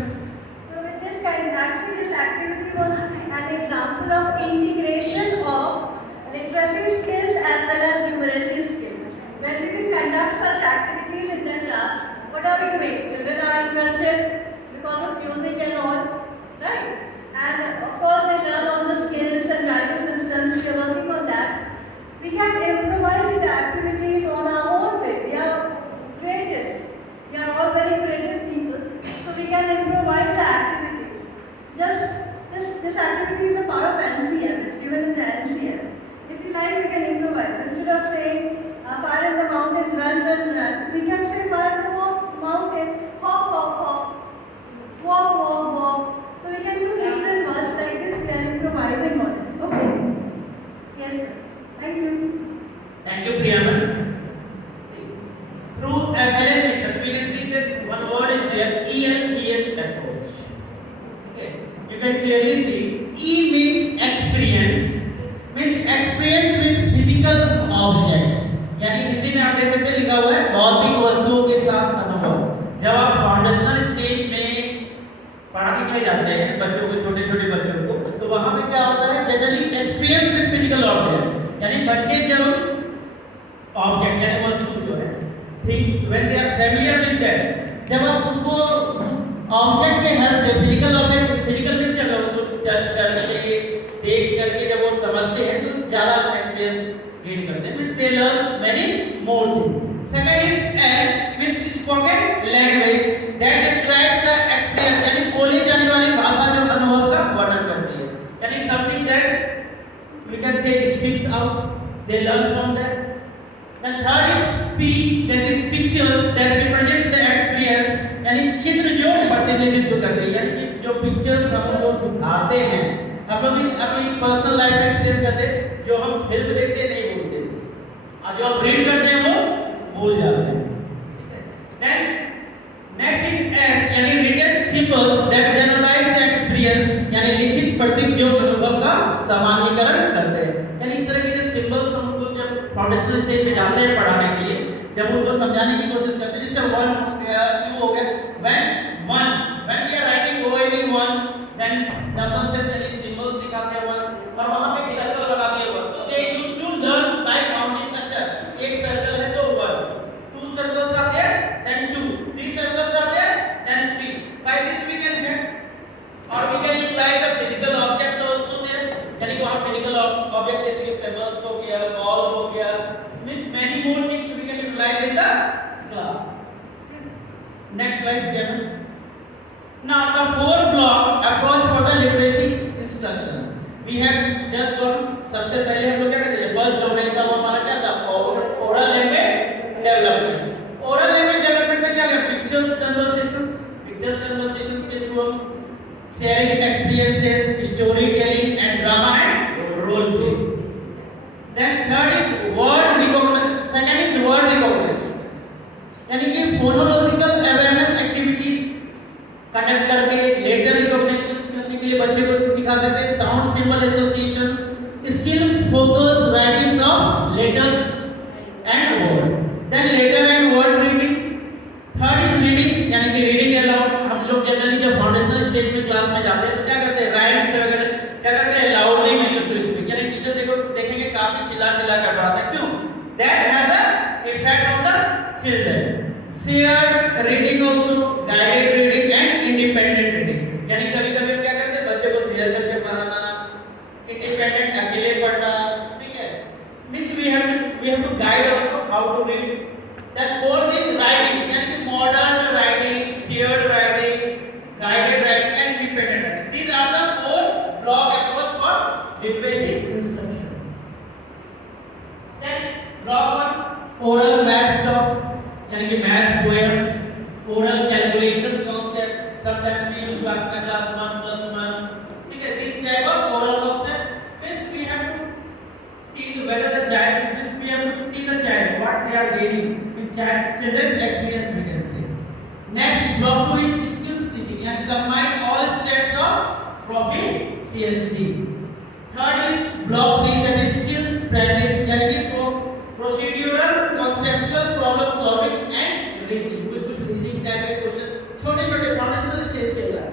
So with this kind, actually this activity was an example of integration of literacy skills as well as numeracy skills. When we will conduct such activities in the class, what are we doing? Children are interested because of music and all, right? And of course they learn all the skills and value systems. We are working on that. We can improvise the activities on our own way. We are creatives. We are all very creative people. So we can improvise the activities. Just this activity is a part of NCF. It's given in the NCF. If you like, we can improvise. Instead of saying fire in the mountain, run, we can say fire in the mountain, hop, hop, hop, walk, walk, walk. So we can use different words like this. We are improvising on it. Okay. Yes, sir. Thank you. Thank you, Priya. Through explanation, we can see that one word is there, ELES approach. Okay. You can clearly see E means experience with physical object. यानी हिंदी में आप देख सकते हैं लिखा हुआ है भौतिक वस्तुओं के साथ अनुभव। जब आप फाउंडेशनल स्टेज में पढ़ाने के लिए जाते हैं बच्चों को, छोटे छोटे बच्चों को, तो वहां पे क्या होता है, generally experience with physical object, यानी बच्चे जब ऑब्जेक्ट यानी वस्तु जो है things when they are familiar with that, जब आप उसको ऑब्जेक्ट के हेल्प से फिजिकल ऑब्जेक्ट, फिजिकल मींस क्या, उसको टच करके देख करके जब वो समझते हैं तो ज्यादा एक्सपीरियंस गेन करते हैं, means they learn many more things. Second is L means spoken language that describe the experience, यानी बोली जाने वाली भाषा जो अनुभव का वर्णन करती है, यानी something that we can say speaks out, they learn from that. And third is P, that is pictures that represents the experience, यानी चित्र जो प्रतिनिधित्व करते हैं, यानी कि जो पिक्चर्स हम लोग दिखाते हैं, हम लोग अपनी पर्सनल लाइफ में एक्सपीरियंस करते हैं, जो हम फिल्म देखते हैं नहीं भूलते, और जो हम रीड करते हैं वो भूल जाते हैं। Then next is S, यानी written symbols that generalize the experience, यानी लिखित प्रतीक जो अनुभव का सामान्यीकरण करते हैं, यानी इस तरह के जो सिंबल्स हम लोग जब फाउंडेशनल स्टेज पे जाते हैं पढ़ाने के लिए, जब उनको समझाने की कोशिश करते हैं, जैसे 1 हो गया, 2 हो गया, when we are writing ONE1, then number says any symbols दिखाते हैं 1, और वहां पे एक सर्कल बना दिया हुआ, तो they used to learn by counting, अच्छा एक सर्कल है तो 1, 2 circles are there, then 2, 3 circles are there, then 3, by this we can have, or we can utilize the physical objects also there, यानी वहां physical object जैसे कि pebbles हो गया, ball हो गया, means many more things we can utilize in the class. Next slide, Priya. Now the 4 block approach for the literacy instruction. We have just gone, सबसे पहले हम लोग क्या करते हैं, फर्स्ट डोमेन था वो हमारा क्या था, oral language development. Oral language development में क्या है, पिक्चर्स कन्वर्सेशंस के थ्रू हम sharing experiences, story telling and drama and role play. Then third is word recognition, second is word recognition, यानी कि फोनोलॉजिकल अवेयरनेस एक्टिविटीज कंडक्ट करके letter recognition करने के लिए बच्चे को सिखा सकते हैं, sound symbol association, skill focus writings of letters and words, then letter and word reading. Third is reading, यानी कि रीडिंग अलाउड, हम लोग जनरली जब फाउंडेशनल स्टेज में क्लास में जाते हैं तो क्या करते हैं, राइम्स वगैरह क्या करते हैं, loudly we used to speak, यानी टीचर देखेंगे काफी चिल्ला कर पढ़ाता है, क्यों, that has a effect on the children. Shared reading also, guided reading and independent reading, यानी कभी-कभी हम क्या करते हैं, बच्चे को शेयर करके पढ़ाना, इंडिपेंडेंट अकेले पढ़ना, ठीक है, means we have to guide also how to read. That fourth is writing, यानी कि modern writing, shared writing, guided writing and independent writing, these are the 4 block approach for literacy instruction. Then block 1 oral math talk, यानी कि math poem, oral calculation concept, sometimes we use class 1 plus 1, ठीक है, this type of oral concept is we have to see whether the child, we have to see the child what they are gaining with children's experience, we can say. Next block 2 is skills teaching, यानी combined proficiency. Third is block 3, that is skill practice, यानी कि procedural conceptual problem solving and reasoning. कुछ reasoning type के question छोटे foundational stage के लिए.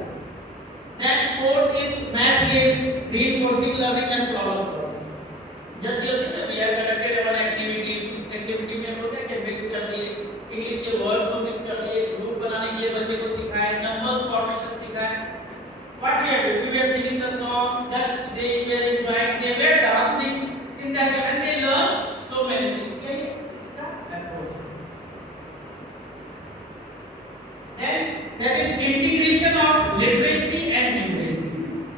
Then fourth is math game, reinforcing learning and problem solving. Just you see that we have conducted our activities. उस activity में होता है कि mix कर दिए इंग्लिश के वर्ड्स को मिक्स कर दिए, ग्रुप बनाने के लिए बच्चे को सिखाए, नंबर्स फॉर्मेशन सिखाए. What we have done? We were singing the song, just they were enjoying, they were dancing in that way, and they learn so many things. ये इसका approach. Then that is integration of literacy and numeracy.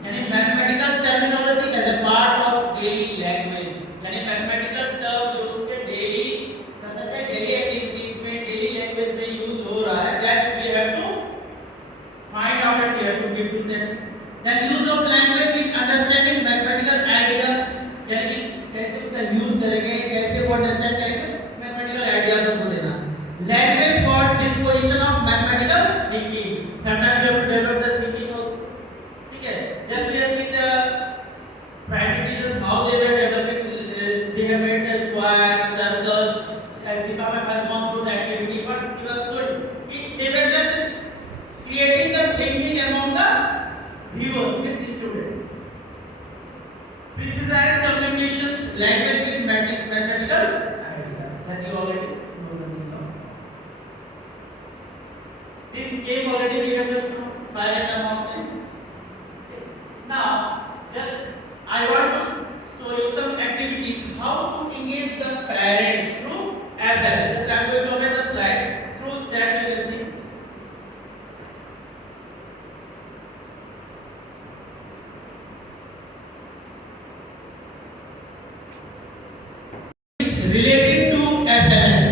यानी mathematical terminology as a part of daily language. यानी mathematical term जो उनके daily कर सकते हैं daily activities में daily language में use हो रहा है. That we have to find out and we have to give to them. Then use of language in understanding mathematical ideas, यानी कि कैसे उसका यूज करेंगे, कैसे वो अंडरस्टैंड करेंगे मैथमेटिकल आइडियाज को देना. Language for disposition of mathematical thinking. Sometimes you have to develop the thinking also. ठीक है. Just we have seen the primary teachers how they were developing. They have made the squares, circles. As Deepa ma'am has gone through the activity, but she was shown they were just creating the thinking among the viewers, means students. Precise communications, language with mathematical ideas. That you already know the meaning of. This game already we have done. Fire in the mountain. Okay. Now, just I want to show you some activities how to engage the parents through FLN. Just I am going to open the slides. Through that you can see. Related to FLN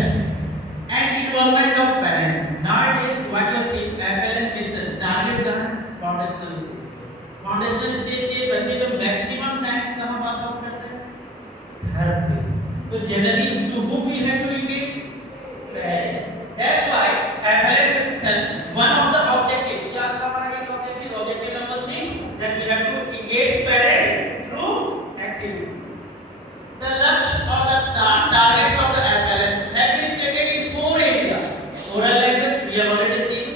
and involvement of parents. Nowadays, what you have seen, FLN mission target कहाँ है? Foundational stage. Foundational stage के बच्चे जब maximum time कहाँ pass out करते हैं? घर पे. तो generally to whom we have to engage? Parents. That's why FLN mission one of the objective क्या था हमारा एक objective? Objective number 6 that we have to engage parents through activity. The Lakshya or the targets of the FLN have been stated in 4 areas. Oral language, we have already seen.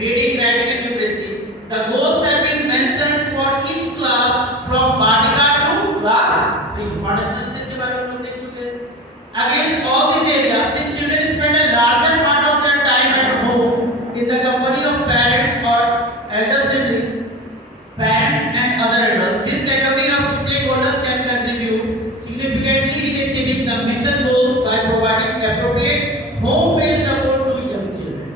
Reading, writing and numeracy. The goals have been mentioned for each class from Bhatika to class 3. Foundational stage के बारे में हम देख चुके हैं. Against all these areas, since children spend a larger part of their time at home in the company of parents or elder siblings, parents and other adults, this category of stakeholders can contribute significantly in achieving the mission goals by providing appropriate home-based support to young children.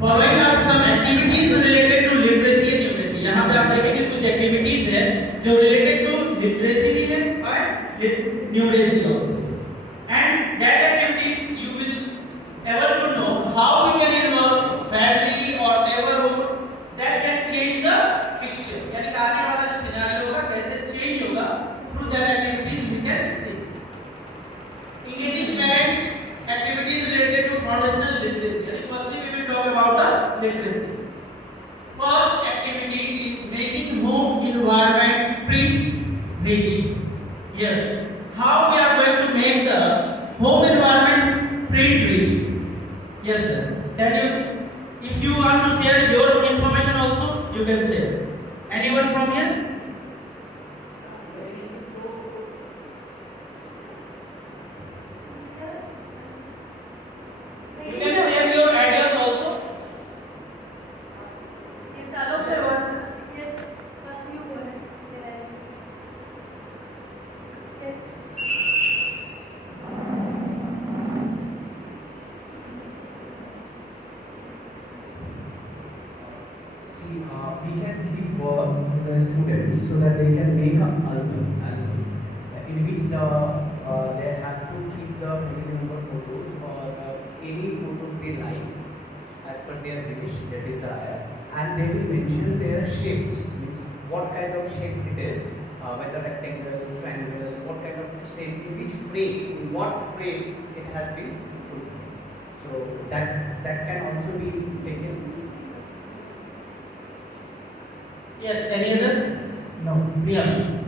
Following are some activities related to literacy and numeracy. यहाँ पे आप देखेंगे कुछ activities है जो related to literacy भी है और numeracy also. And that activities you will able to know how we can involve family or neighborhood that can change the picture. यानी कि आने वाला जो सिनेरियो होगा कैसे change होगा through that activities we can see. Engaging parents, activities related to foundational literacy. And firstly we will talk about the literacy. First activity is making home environment print-rich. Yes. How we are going to make the home environment print-rich? Yes, sir. Can you, if you want to share your information also, you can share. Anyone from here? You can share your ideas also. Yes, Alok sir wants to say. Yes, first you go ahead. Yes. See, we can give work to the students so that they can make an album in which they have to keep the family member photos or any photos they like as per their wish, their desire, and they will mention their shapes, which what kind of shape it is, whether rectangle, triangle, what kind of shape, in which frame, in what frame it has been put. So that can also be taken. Yes, any other? No. Priya.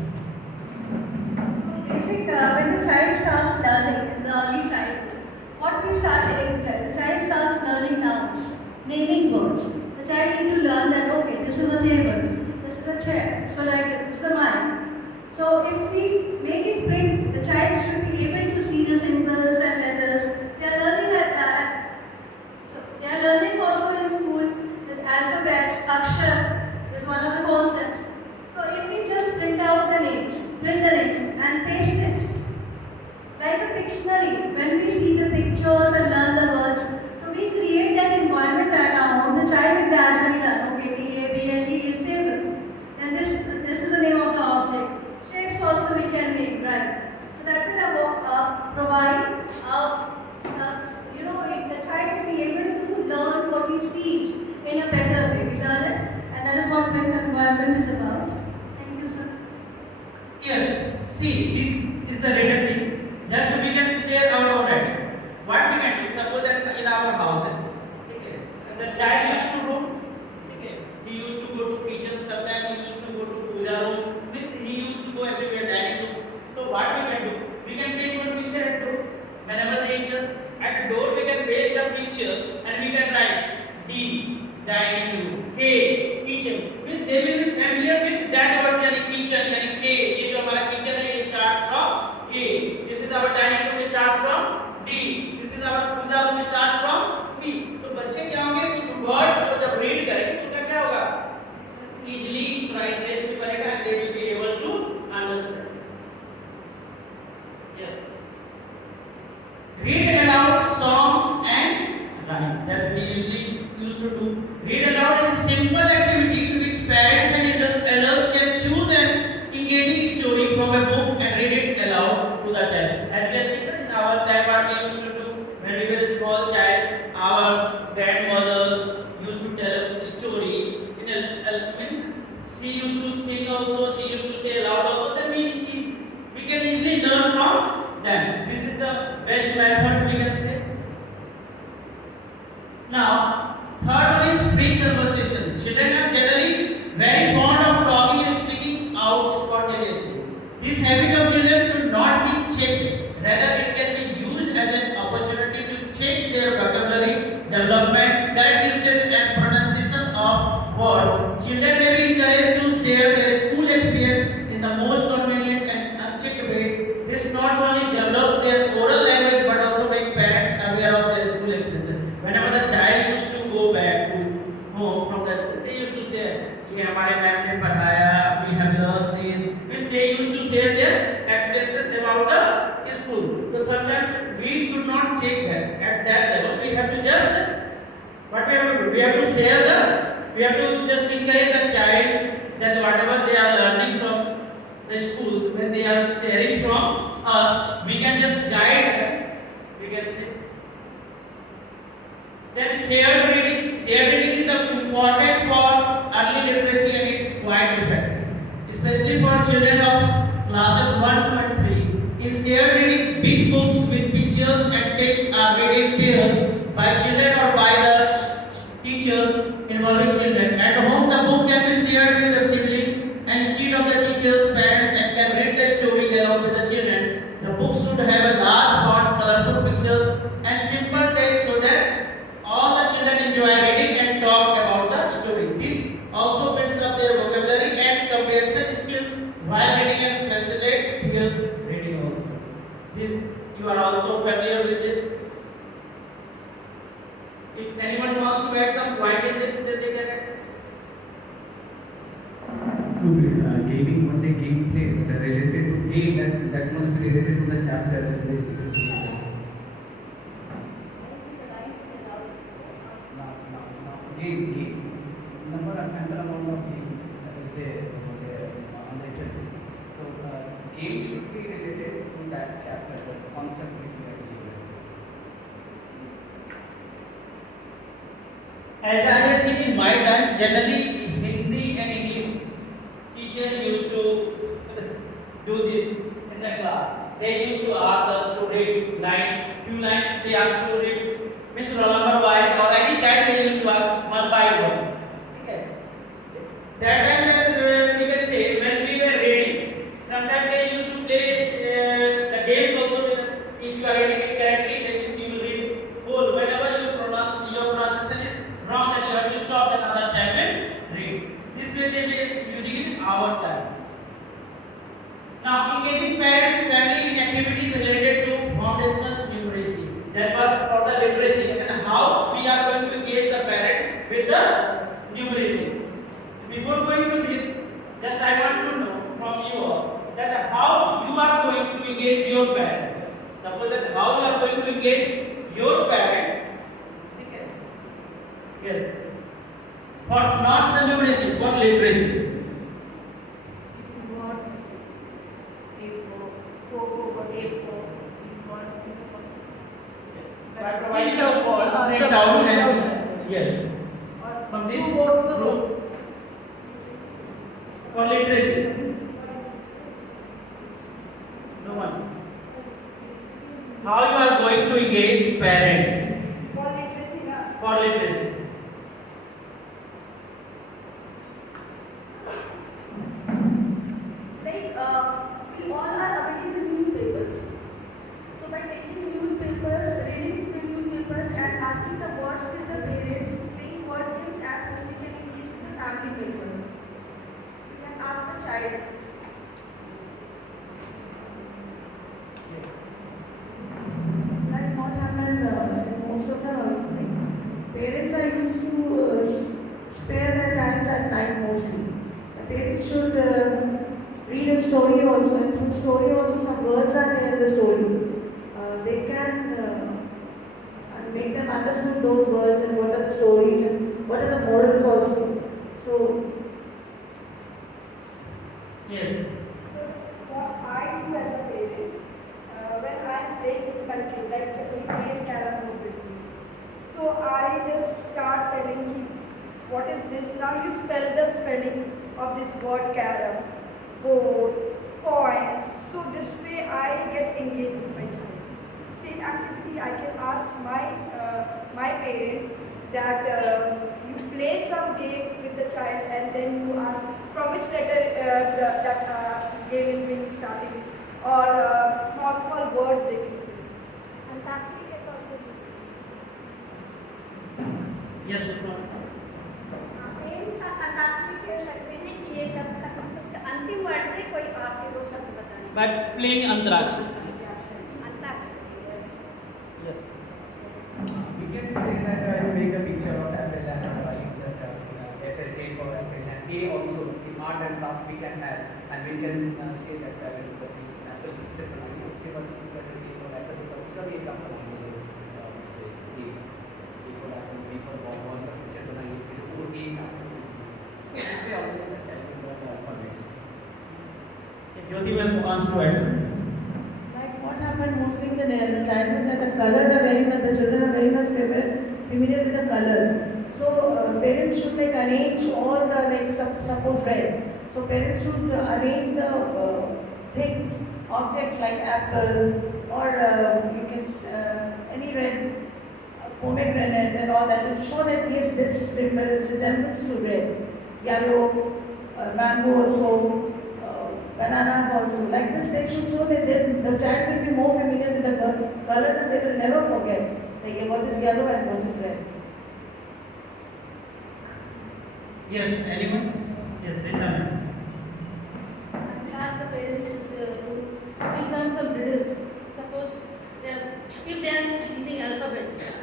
Basic, when the child starts learning in the early childhood, what we start telling the child starts learning nouns, naming words. The child need to learn that, okay, this is a table, this is a chair, so like this is the mic. So if we make it print, the child should be able to see the symbols and letters. They are learning so they are learning also in school that alphabets, akshar is one of the concepts. So if we just print the names and paste it, like a dictionary, when we see the pictures and learn the words, so we create that environment at our home, the child will gradually learn, okay, table is table, and this is the name of the object. Shapes also we can make, right? So that will provide, the child will be able to learn what he sees in a better way. We learn it, and that is what print environment is about. Thank you, sir. Yes, see, this is the written thing. Just we can share our own idea. What we can do, suppose that in our houses, okay, the child used to room, okay, he used to go to kitchen, sometimes he used to go to puja room, means he used to go everywhere, dining room. So what we can do, we can paste one picture at door. Whenever they enter at door, we can paste the pictures and we can write D, dining room, K, kitchen. Means they will be familiar with that word, yani kitchen, yani K. ये जो हमारा kitchen है, ये starts from K. This is our dining room, it starts from D. This is our puja room, it starts from B. तो बच्चे क्या होंगे, इस word को जब read करेंगे तो उनका क्या होगा, easily थोड़ा interest भी बढ़ेगा and they will be able to understand. Yes. Read aloud songs and rhyme. That we usually used to do. Read aloud is a simple activity in which parents and elders can choose an engaging story from a book and read it aloud to the child. As we have seen in our time, what we used to do when we were a small child, our grandmothers used to tell a story. Means she used to sing also, she used to say aloud also. Then we can easily learn from them. This is the best method we can say. Now, third one is free conversation. Children are generally very fond of talking and speaking out spontaneously. This habit of children should not be checked. Rather, it can be used as an opportunity to check their vocabulary, development, correct usage and pronunciation of words. Children may be encouraged to share their school experience in the most convenient and unchecked way. This not only develop their oral language but also make parents aware of their school experiences. Whenever the child used to go back to home from the school, they used to say, "ये हमारे ma'am ने पढ़ाया, we have learned this." Means they used to share their experiences about the school. So sometimes we should not check that at that level. We have to just what we have to do. We have to just encourage the child that whatever they are learning from the schools, when they are sharing from us, we can just guide. We can say. Then shared reading is the important for early literacy and it's quite effective, especially for children of classes 1 to and 3. In shared reading, big books with pictures and text are read in pairs by children or by the teachers involving children. At home, the book can be shared with the siblings and instead of the teachers, parents and can read the story along with the children. The book should have a large font, colorful pictures and simple text so that all the children enjoy reading and talk about the story. This also builds up their vocabulary and comprehension skills while reading and facilitates peer reading also. This you are also familiar with this. If anyone wants to add some point in this, then they can add. Through gaming, what they gameplay that are related to game that must be related to the chapter that basically. Game. Number and amount of game that is there over there on the internet. So game should be related to that chapter, the concept is there. As I have seen in my time, generally Hindi and English teachers used to do this in the class. They used to ask us to read few lines. They asked to read means roll number wise or any child they used to ask one by one. Okay. That time that we can say when we way they will using it our time. Now, engaging parents, family in activities related to foundational numeracy. That was for the literacy, and how we are going to engage the parents with the numeracy. Before going to this, just I want to know from you all that how you are going to engage your parents. Suppose that how you are going to engage your parents. Okay. Yes. For not the numeracy, for literacy. Words, A4, for A4, B for C for. Print out and yes. From this group for literacy. No one. How you are going to engage parents For literacy, na. for literacy? Like, we all are awaiting the newspapers. So by taking newspapers, reading the newspapers and asking the words with the parents, playing word games at home, we can engage with the family members. We can ask the child. Like what happened in most of the parents are used to spare their times at night mostly. The parents should read a story also. In some story also some words are there in the story. They can and make them understand those words and what are the stories and what are the morals also. So Yes. What I do as a parent, when I am playing with my kid, like he plays carrom board with me, so I just start telling him, what is this? Now you spell the spelling of this word carrom, board, coins. So this way I get engaged with my child. Same activity I can ask my parents that you play some games with the child and then you ask from which letter that game is being started or small words they can fill. And that's we get all the music. Yes. Parents antakshari खेल सकते हैं कि ये शब्द का मतलब से अंतिम वर्ड से कोई आखिर वो शब्द बताने By playing Antakshari. Antakshari We can say that you make a picture of apple and that apple A for apple and A also in art and craft we can add and we can say that parents that is apple picture बनाएंगे उसके बाद उसका जो A for apple होता है उसका भी एक आप बनाएंगे उससे A for apple B for ball का picture बनाइए फिर वो A का this way also the child will learn the alphabets. Jyoti will wants to add something. like what happened mostly in the childhood that the colors are very much, the children are very much familiar with the colors. So parents should like arrange all the like suppose red. So parents should arrange the things, objects like apple or you can any red pomegranate and all that to show that yes this resembles to red. Yellow, mango also. Bananas also. Like this, they should show that the child will be more familiar with the colors and they will never forget like, what is yellow and what is red. Yes, anyone? Yes, Rita. I will ask the parents to In terms of riddles, suppose if they are teaching alphabets,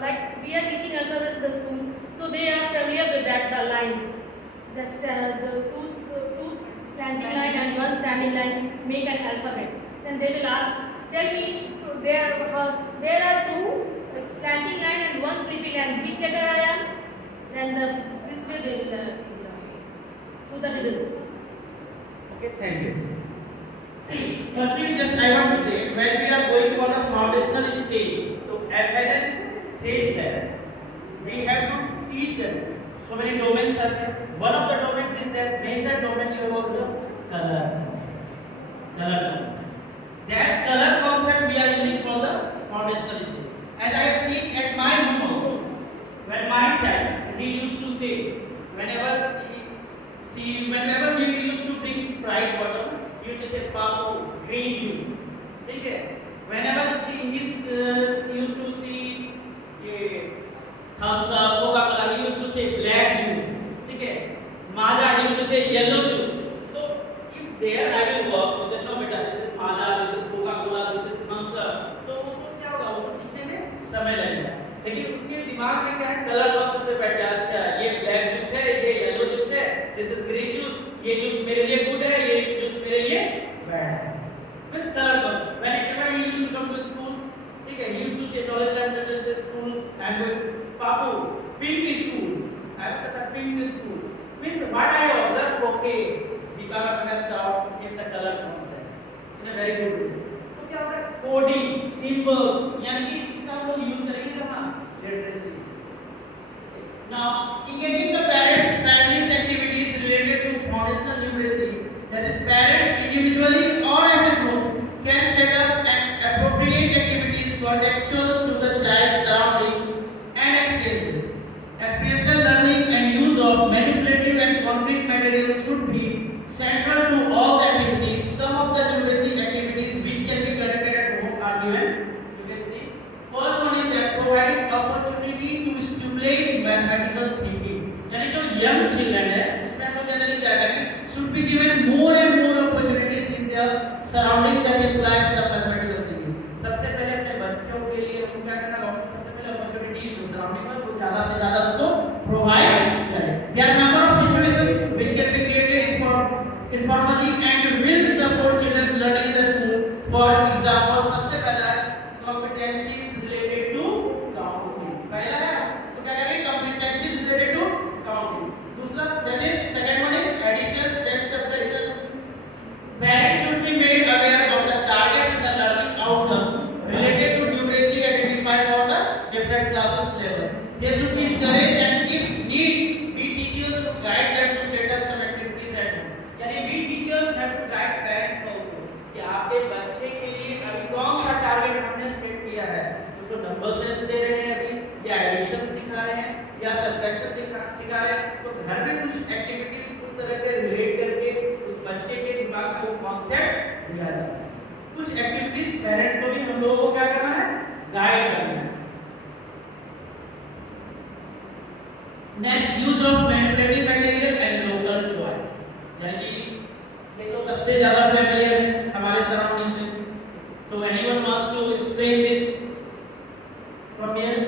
like we are teaching alphabets in the school, so they are familiar with that, the lines. Just the two standing line and one standing line make an alphabet. Then they will ask, tell me, there are two standing line and one sleeping line. Which letter I am? Then this way they will so the riddles. Okay, thank you. See, firstly, just I want to say, when we are going for the foundational stage, so FLN says that we have to teach them. So many domains are there. One of the domains is that major domain you have observed, color concept. Color concept. That color concept we are using for the foundational stage. As I have seen at my home also, when my child, he used to say, whenever we used to bring Sprite bottle, he used to say, Papa, green juice. Okay? Whenever he used to see thumbs up, Coca-Cola, he used to say black juice. Okay? Maja, he say yellow juice. So if there I will work with the no beta, this is Maaza, this is Coca-Cola, this is Thums Up, तो उसको क्या होगा, उसको सीखने में समय लगेगा, लेकिन उसके दिमाग में क्या है, कलर कॉन्सेप्ट से बैठ गया, अच्छा ये ब्लैक जूस है, ये येलो जूस है, दिस इज ग्रीन जूस, ये जूस मेरे लिए गुड है, ये जूस मेरे लिए बैड है. Means color code. Whenever he used to come to school, ठीक है, he used to say knowledge and literacy school and Papu, pink school. I was at a pink school. Means what I observed, okay, Deepak has taught him the color concept in a very good way. तो क्या होता है, coding, symbols, यानी कि इसका हम लोग use करेंगे कहाँ, literacy. Now, engaging the parents, families activities related to foundational numeracy, that is parents individually or as a group can set up an appropriate activities contextual to the child's surroundings and experiences. Experiential learning and use of manipulative and concrete materials should be central to all the activities. Some of the numeracy activities which can be conducted at home are given. You can see. First one is that providing opportunity to stimulate mathematical thinking. यानी जो young children है, उसमें हम लोग generally क्या करेंगे, should be given more and more opportunities in their surrounding that implies some mathematical thinking. सबसे पहले अपने बच्चों के लिए हमको क्या करना होगा, सबसे पहले opportunity जो surrounding में वो ज़्यादा से ज़्यादा उसको provide करें. There are number of situations which can be created informally and will support children's learning in the school. For example, सबसे पहला है competencies related to counting. पहला है तो क्या करेंगे, competencies related to counting. दूसरा that is second one is addition then subtraction. Parents should be made aware of the targets and the learning outcome related to numeracy identified for the different classes level. They should be encouraged and if need be teachers to guide them to set up some activities at home. यानी we teachers have to guide parents also कि आपके बच्चे के लिए अभी कौन सा target हमने सेट किया है, उसको नंबर सेंस दे रहे हैं अभी, या एडिशन सिखा रहे हैं, या सब्ट्रैक्शन सिखा रहे हैं, तो घर में कुछ एक्टिविटीज उस तरह के रिलेट करके उस बच्चे के दिमाग में वो कॉन्सेप्ट दिया जा सके. कुछ एक्टिविटीज पेरेंट्स को भी हम लोगों को क्या करना है, गाइड करना है. Next, use of manipulative material and local toys. यानी कि ये तो सबसे ज्यादा फेमिलियर है हमारे सराउंडिंग में. So anyone wants to explain this from here,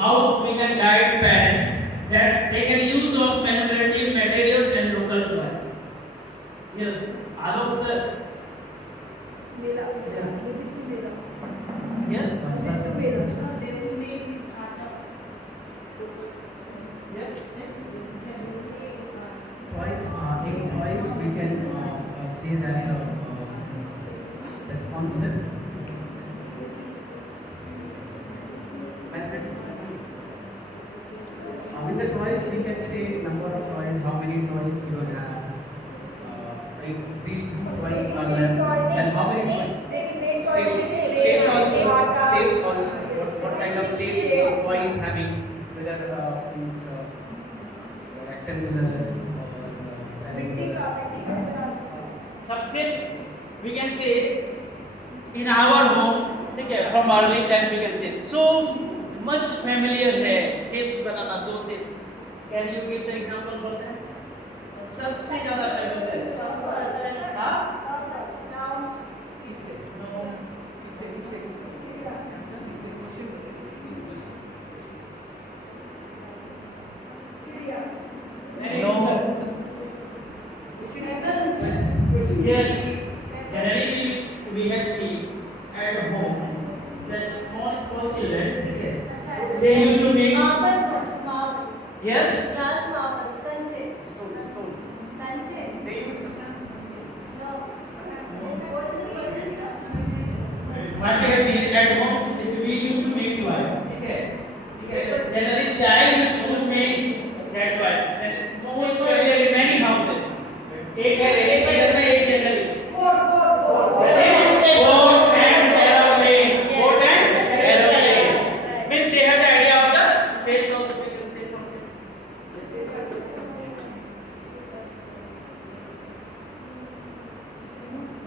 how we can guide parents that they can use of manipulative materials and local toys. Yes, Alok sir. Mela. Yes. Mela. Yes. Mela. They will make it art of. Yes. Toys, in toys we can say that the concept mathematics. With the toys we can say number of toys, how many toys you have. If these toys are left, then how many toys? Shapes also. What kind of shape these toys having? Whether means rectangular or सबसे we can say in our home, ठीक है, from early times we can say so much familiar है shapes बनाना, दो shapes. Can you give the example for that? सबसे ज़्यादा familiar है. हाँ? No. Yes, generally we have seen at home that small children, okay, they used to make. Yes. What we have seen at home, we used to make toys, okay. Generally, child used to make that toys. That is most familiar in many houses. एक है ready season में, एक generally boat and aeroplane. Boat and aeroplane means they have the idea of the shapes also. We can say from here.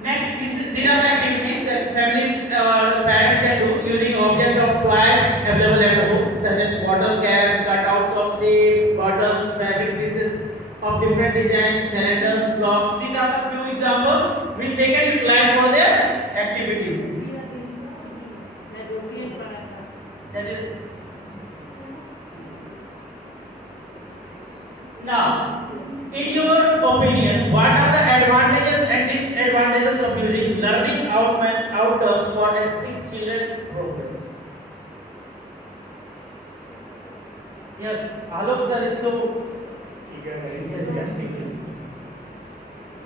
Next, these are the activities that families or parents can do using object of toys available at home, such as bottle caps, cutouts of shapes, bottles, fabric pieces of different alphabet designs, calendars, blog. These are the few examples which they can utilize for their activities. That is. Now, in your opinion, what are the advantages and disadvantages of using learning outcomes for assessing children's progress? Yes, Alok sir is so eager.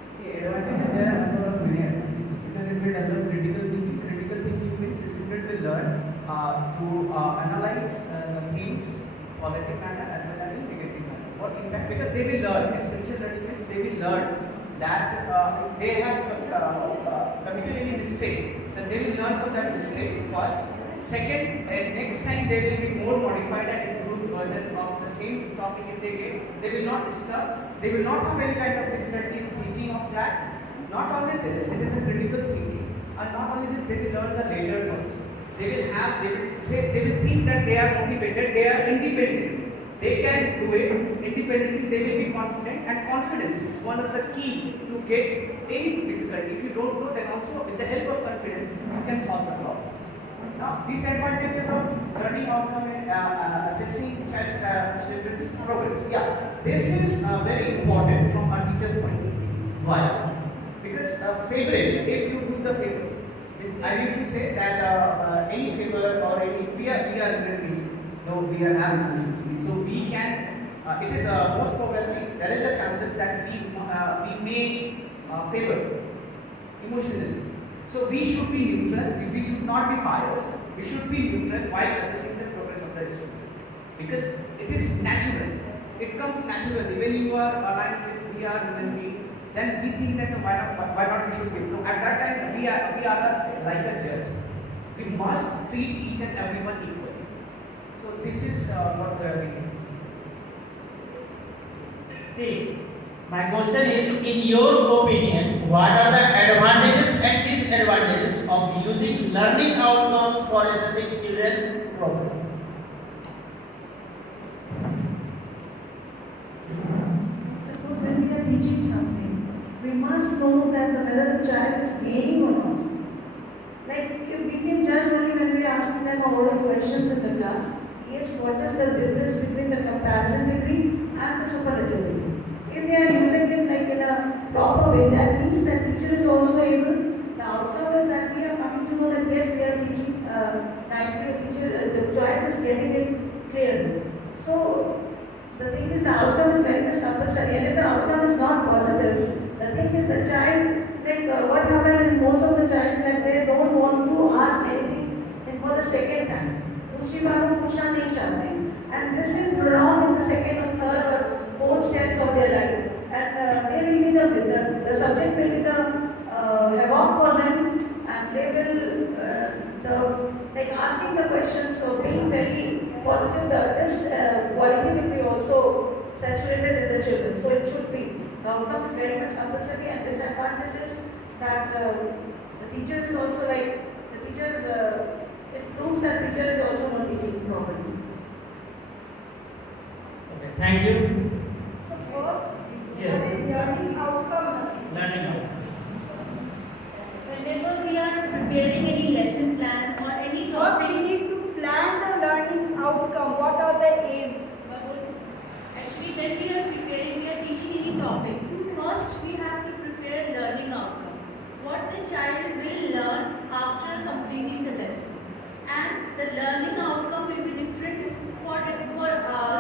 See, advantages, there are a number of many advantages because it will develop critical thinking. Critical thinking means student will learn to analyze the things positive manner as well as in negative manner. What impact? Because they will learn. Experiential learning means they will learn that if they have committed any mistake, then they will learn from that mistake first. Second, next time they will be more modified and improved version of the same topic if they get. They will not stuck. They will not have any kind of difficulty in thinking of that. Not only this, it is a critical thinking, and not only this, they will learn the laters also. They will think that they are motivated, they are independent. They can do it independently, they will be confident, and confidence is one of the key to get any difficulty. If you don't know, then also with the help of confidence, you can solve the problem. Now, these advantages of learning outcome and assessing children's progress. Yeah, this is very important from a teacher's point of view. Why? Because favoring, if you do the favor, I need to say that any favor or any, we are human beings, though we are have emotions, so we can, it is most probably, there is a chances that we may favor emotionally. So we should be neutral, we should not be biased, we should be neutral while assessing the progress of the student. Because it is natural, it comes naturally. When you are aligned with, we are human beings, then we think that why not we should give. No, at that time we are like a judge. We must treat each and everyone equally. So this is what we are doing. See, my question is, in your opinion, what are the advantages and disadvantages of using learning outcomes for assessing children's progress? Suppose when we are teaching something, we must know that whether the child is gaining or not. Like, if we can judge only when we are asking them oral questions in the class, yes, what is the difference between the comparison degree and the superlative degree? If they are using it like in a proper way, that means that teacher is also able, the outcome is that we are coming to know that yes, we are teaching nicely, the child is getting it clearly. So, the thing is the outcome is very much compulsory, and if the outcome is not positive, the thing is the child, like what happened in most of the childs, that they don't want to ask anything for the second time. दूसरी बार वो पूछना नहीं चाहते, and this will prolong in the second or third or fourth steps of their life, and they will be the subject will be the havoc for them, and they will like asking the questions, so being very positive, this quality will be also saturated in the children. So it should be. The outcome is very much compulsory, and disadvantages that the teacher is also like, the teacher is, it proves that teacher is also not teaching properly. Okay, thank you. First, Yes. what is learning outcome? Learning outcome. Whenever we are preparing any lesson plan or any First, topic, we need to plan the learning outcome. What are the aims? actually when we are preparing, we are teaching any topic, first we have to prepare learning outcome. What the child will learn after completing the lesson. And the learning outcome will be different for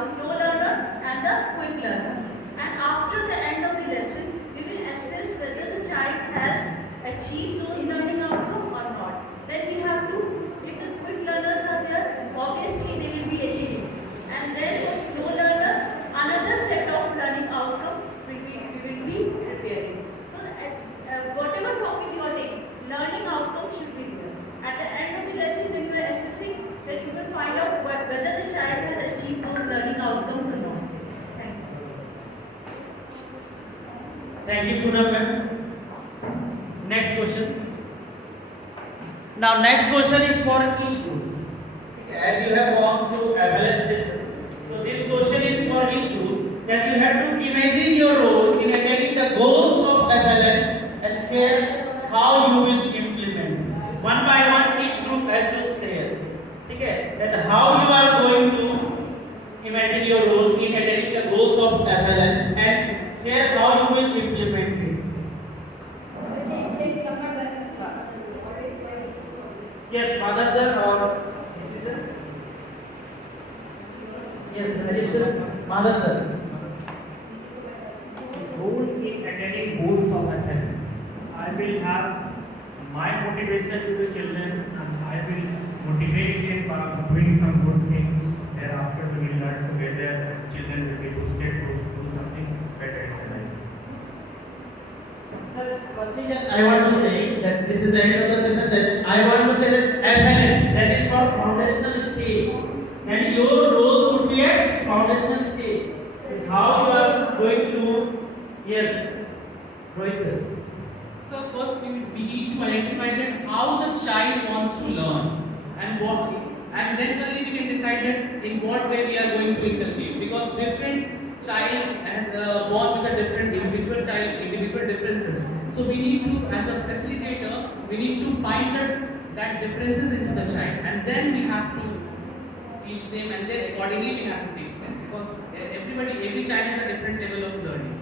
slow learner and the quick learner. And after the end of the lesson, we will assess whether the child has achieved those learning outcome or not. Then we have to, if the quick learners are there, obviously they will be achieving. And then for slow learner, another set of learning outcome we will be preparing. So whatever topic you are taking, learning outcome should be there. At the end of the lesson, when you are assessing, then you will find out whether the child has achieved those learning outcomes or not. Thank you. Thank you, Poonam ma'am. Next question. Now, next question is for each group. As you have gone through avalanche systems, so this question is for each group. that you have to imagine your role in attaining the goals of FLN and share how you will implement. One by one, each group has to share. Okay, that how you are going to imagine your role in attaining the goals of FLN and share how you will implement it. Yes, Madhav sir or this is sir? Yes, Rajiv sir, Madhav sir. Role in attaining goals of FLN. I will have my motivation to the children and I will motivate them by doing some good things. Thereafter we will learn together. Children will be boosted to do something better in their life. Sir, firstly, just I want to say that this is the end of the session. That I want to say that FLN, that is for foundational stage, and your role should be at foundational stage. Is how you are going to, yes, Rohit sir. So first we need to identify that how the child wants to learn and what, and then only we can decide that in what way we are going to inculcate, because different child has born with a different individual differences. So we need to, as a facilitator, we need to find that differences into the child, and then we have to teach them, and then accordingly we have to teach them, because every child has a different level of learning,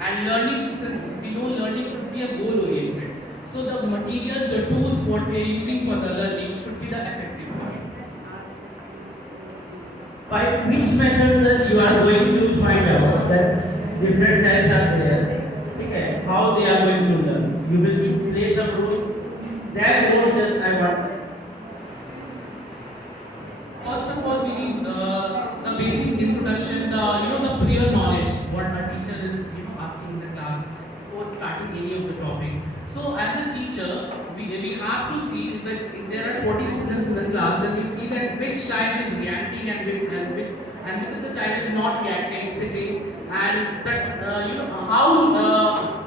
and learning, since we know learning should be a goal oriented, so the materials, the tools what we are using for the learning should be the effective one. By which methods you are going to find out that different childs are there? Okay, how they are going to learn? You will play some role. That role just I want. First of all, we need the basic introduction, the prior knowledge, what our teacher is asking in the class before starting any of the topic. So as a teacher, we have to see that if there are 40 students in the class, then we see that which child is reacting and which of the child is not reacting, sitting, and that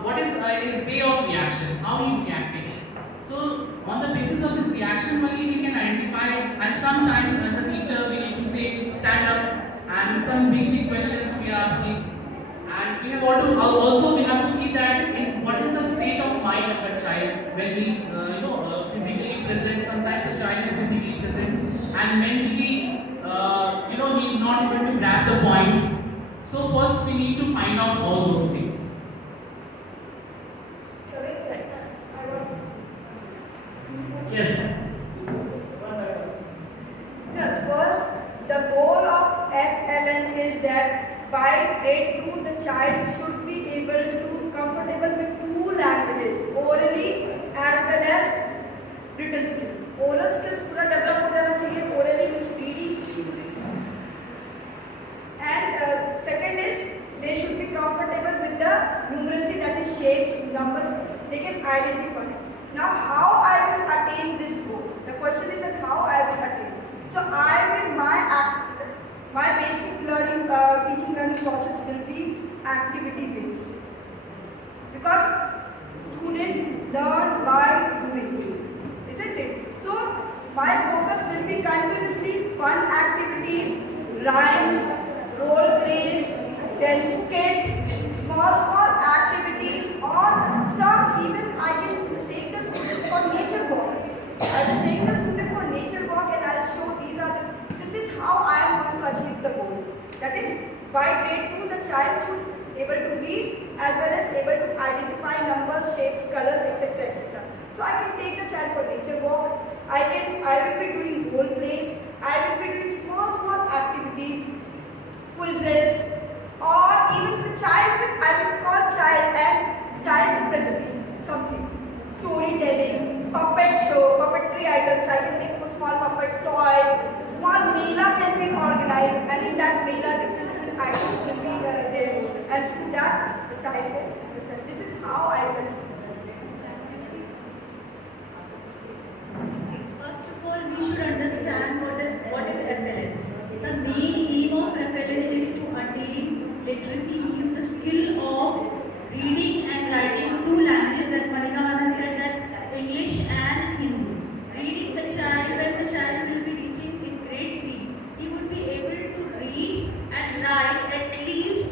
what is his way of reaction, how he is reacting. So on the basis of his reaction only we can identify, and sometimes as a teacher we need to say stand up, and some basic questions we are asking, and we have also we have to see that in what is the state of mind of the child when he is physically present. Sometimes the child is physically present and mentally he is not able to grab the points. So first we need to find out all those things. Yes. So first, the goal of FLN is that by grade 2, the child should be able to comfortable with 2 languages, orally as well as written skills. Oral skills पूरा develop हो जाना चाहिए, orally means reading. And second is they should be comfortable with the numeracy, that is shapes, numbers. They can identify. Now, how I will attain this goal? The question is that how I will attain. So, my basic learning, teaching learning process will be activity based, because students learn by doing, isn't it? So, my focus will be continuously fun activities, rhymes, role plays, then skit, small activities, or some even I can take the student for nature walk. I will take the student for nature walk and I will show this is how I am going to achieve the goal. That is, by grade 2 the child should able to read as well as able to identify numbers, shapes, colors, etc. etc. So I can take the child for nature walk. I will be doing role plays. I will be doing small activities, quizzes, or even the child, I will call child and child to present something. Storytelling, puppet show, puppetry items. I can make small puppet toys. Small mela can be organized, and in that mela different items will be there. And through that, the child will present. This is how I will achieve. First of all, we should understand what is FLN. The main aim of FLN is to attain literacy, means the skill of reading and writing 2 languages, that Manika has said, that English and Hindi. Reading the child, when the child will be reaching in grade 3, he would be able to read and write at least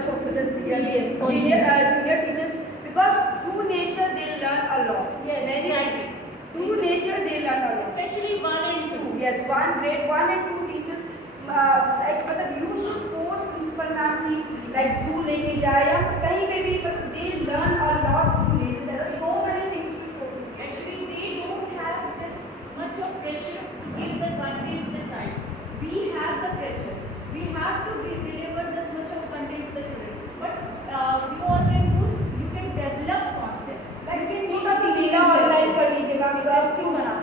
much of the junior teachers, because through nature they learn a lot. Yes, Many exactly. through nature they learn a lot. Especially 1 and 2. Yes, grade 1 and 2 teachers, like मतलब you should force principal ma'am की like zoo लेके जाए या कहीं पे भी, मतलब they learn a lot through nature. There are so many things to show. Actually, they don't have this much of pressure to give the content to the child. We have the pressure. We have to deliver this much of content to the children. But you all can do, you can develop concept. Like छोटा सा मेला organise कर लीजिएगा, because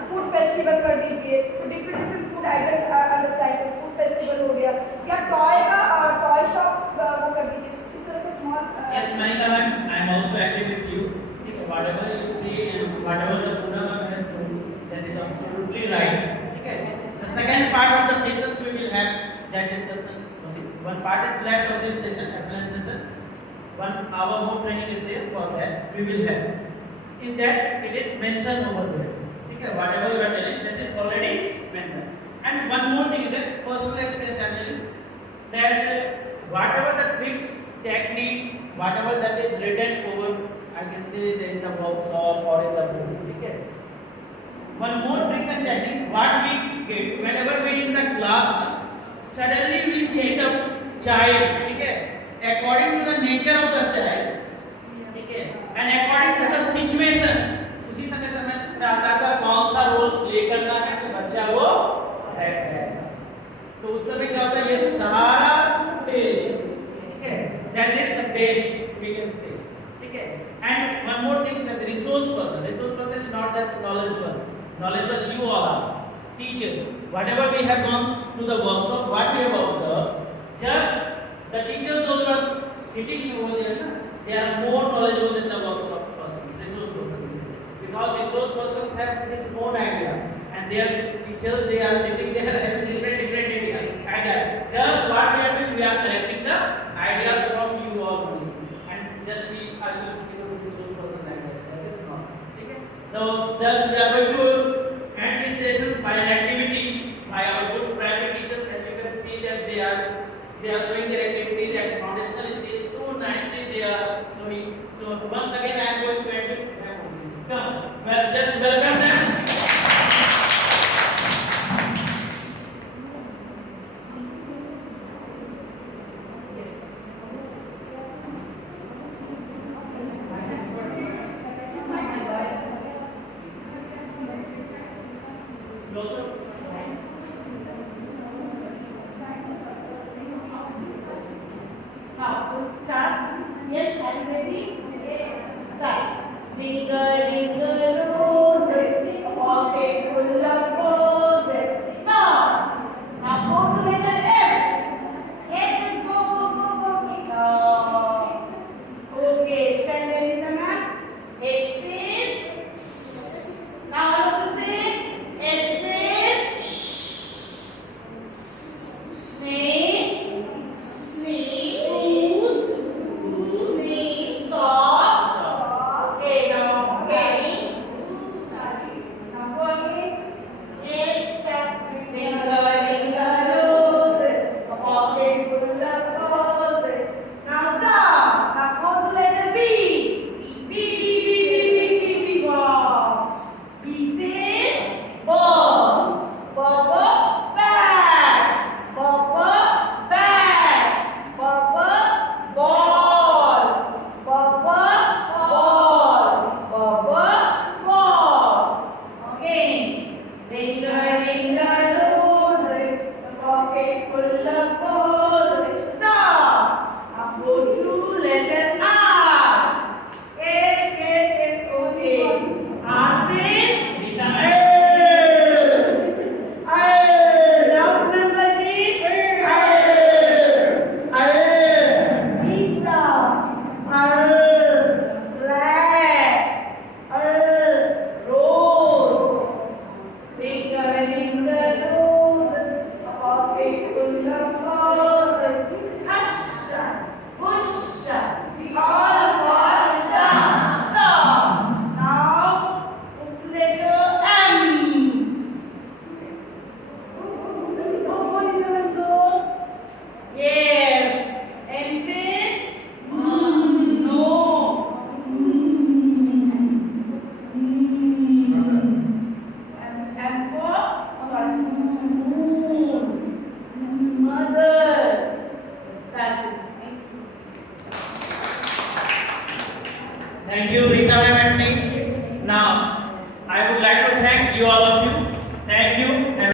food festival कर दीजिए, तो different food items understand, food festival हो गया, या टॉय शॉप्स वो कर दीजिए, इस तरह के small. Yes, Manika ma'am, I am also agree with you. Okay, whatever you say and whatever the Puna ma'am has told you, that is absolutely right. Okay. The second part of the sessions we will have that discussion. Okay. One part is left of this session, appellate session. 1 hour more training is there for that. We will have. In that it is mentioned over there. Okay. Whatever you are telling, that is already mentioned. And one more thing is that personal experience I am telling that whatever the tricks, techniques, whatever that is written over, I can say in the workshop or in the book. Okay. One more tricks and techniques, what we get whenever we in the class, suddenly we see the child. Okay. According to the nature of the child. Okay. And according to the situation, उसी समय में आता है कौन सा role play करना है कि बच्चा वो ट्रैक करेगा. तो उस समय क्या होता है, ये सारा ठीक है, that is the best we can say. ठीक है. And one more thing, that resource person is not that knowledgeable you all are teachers. Whatever we have gone to the workshop, what we have observed, just the teachers those who are sitting over there, they are more knowledgeable than the workshop persons, resource persons, because resource persons have his own idea, and their teachers they are sitting there having different idea. Just what we are doing, we are collecting the ideas from you all only, and just we are used to give a resource person like that. That is not. Okay. So thus we are going to end these sessions by an activity by our good primary teachers. As you can see that they are showing their activities at foundational stage so nicely. They are showing. So once again I am going to end it. Come, well, just welcome them. Now, we'll start. Yes, are you ready? Yes. Start. Linger, roses, a pocket full of roses. Stop. Now go to letter S. S is go. Okay, stand there in the map. S is. Now all of you say S is snake, shoes, socks. Okay, now again. Thank you, Rita ma'am and team. Now, I would like to thank you all of you. Thank you.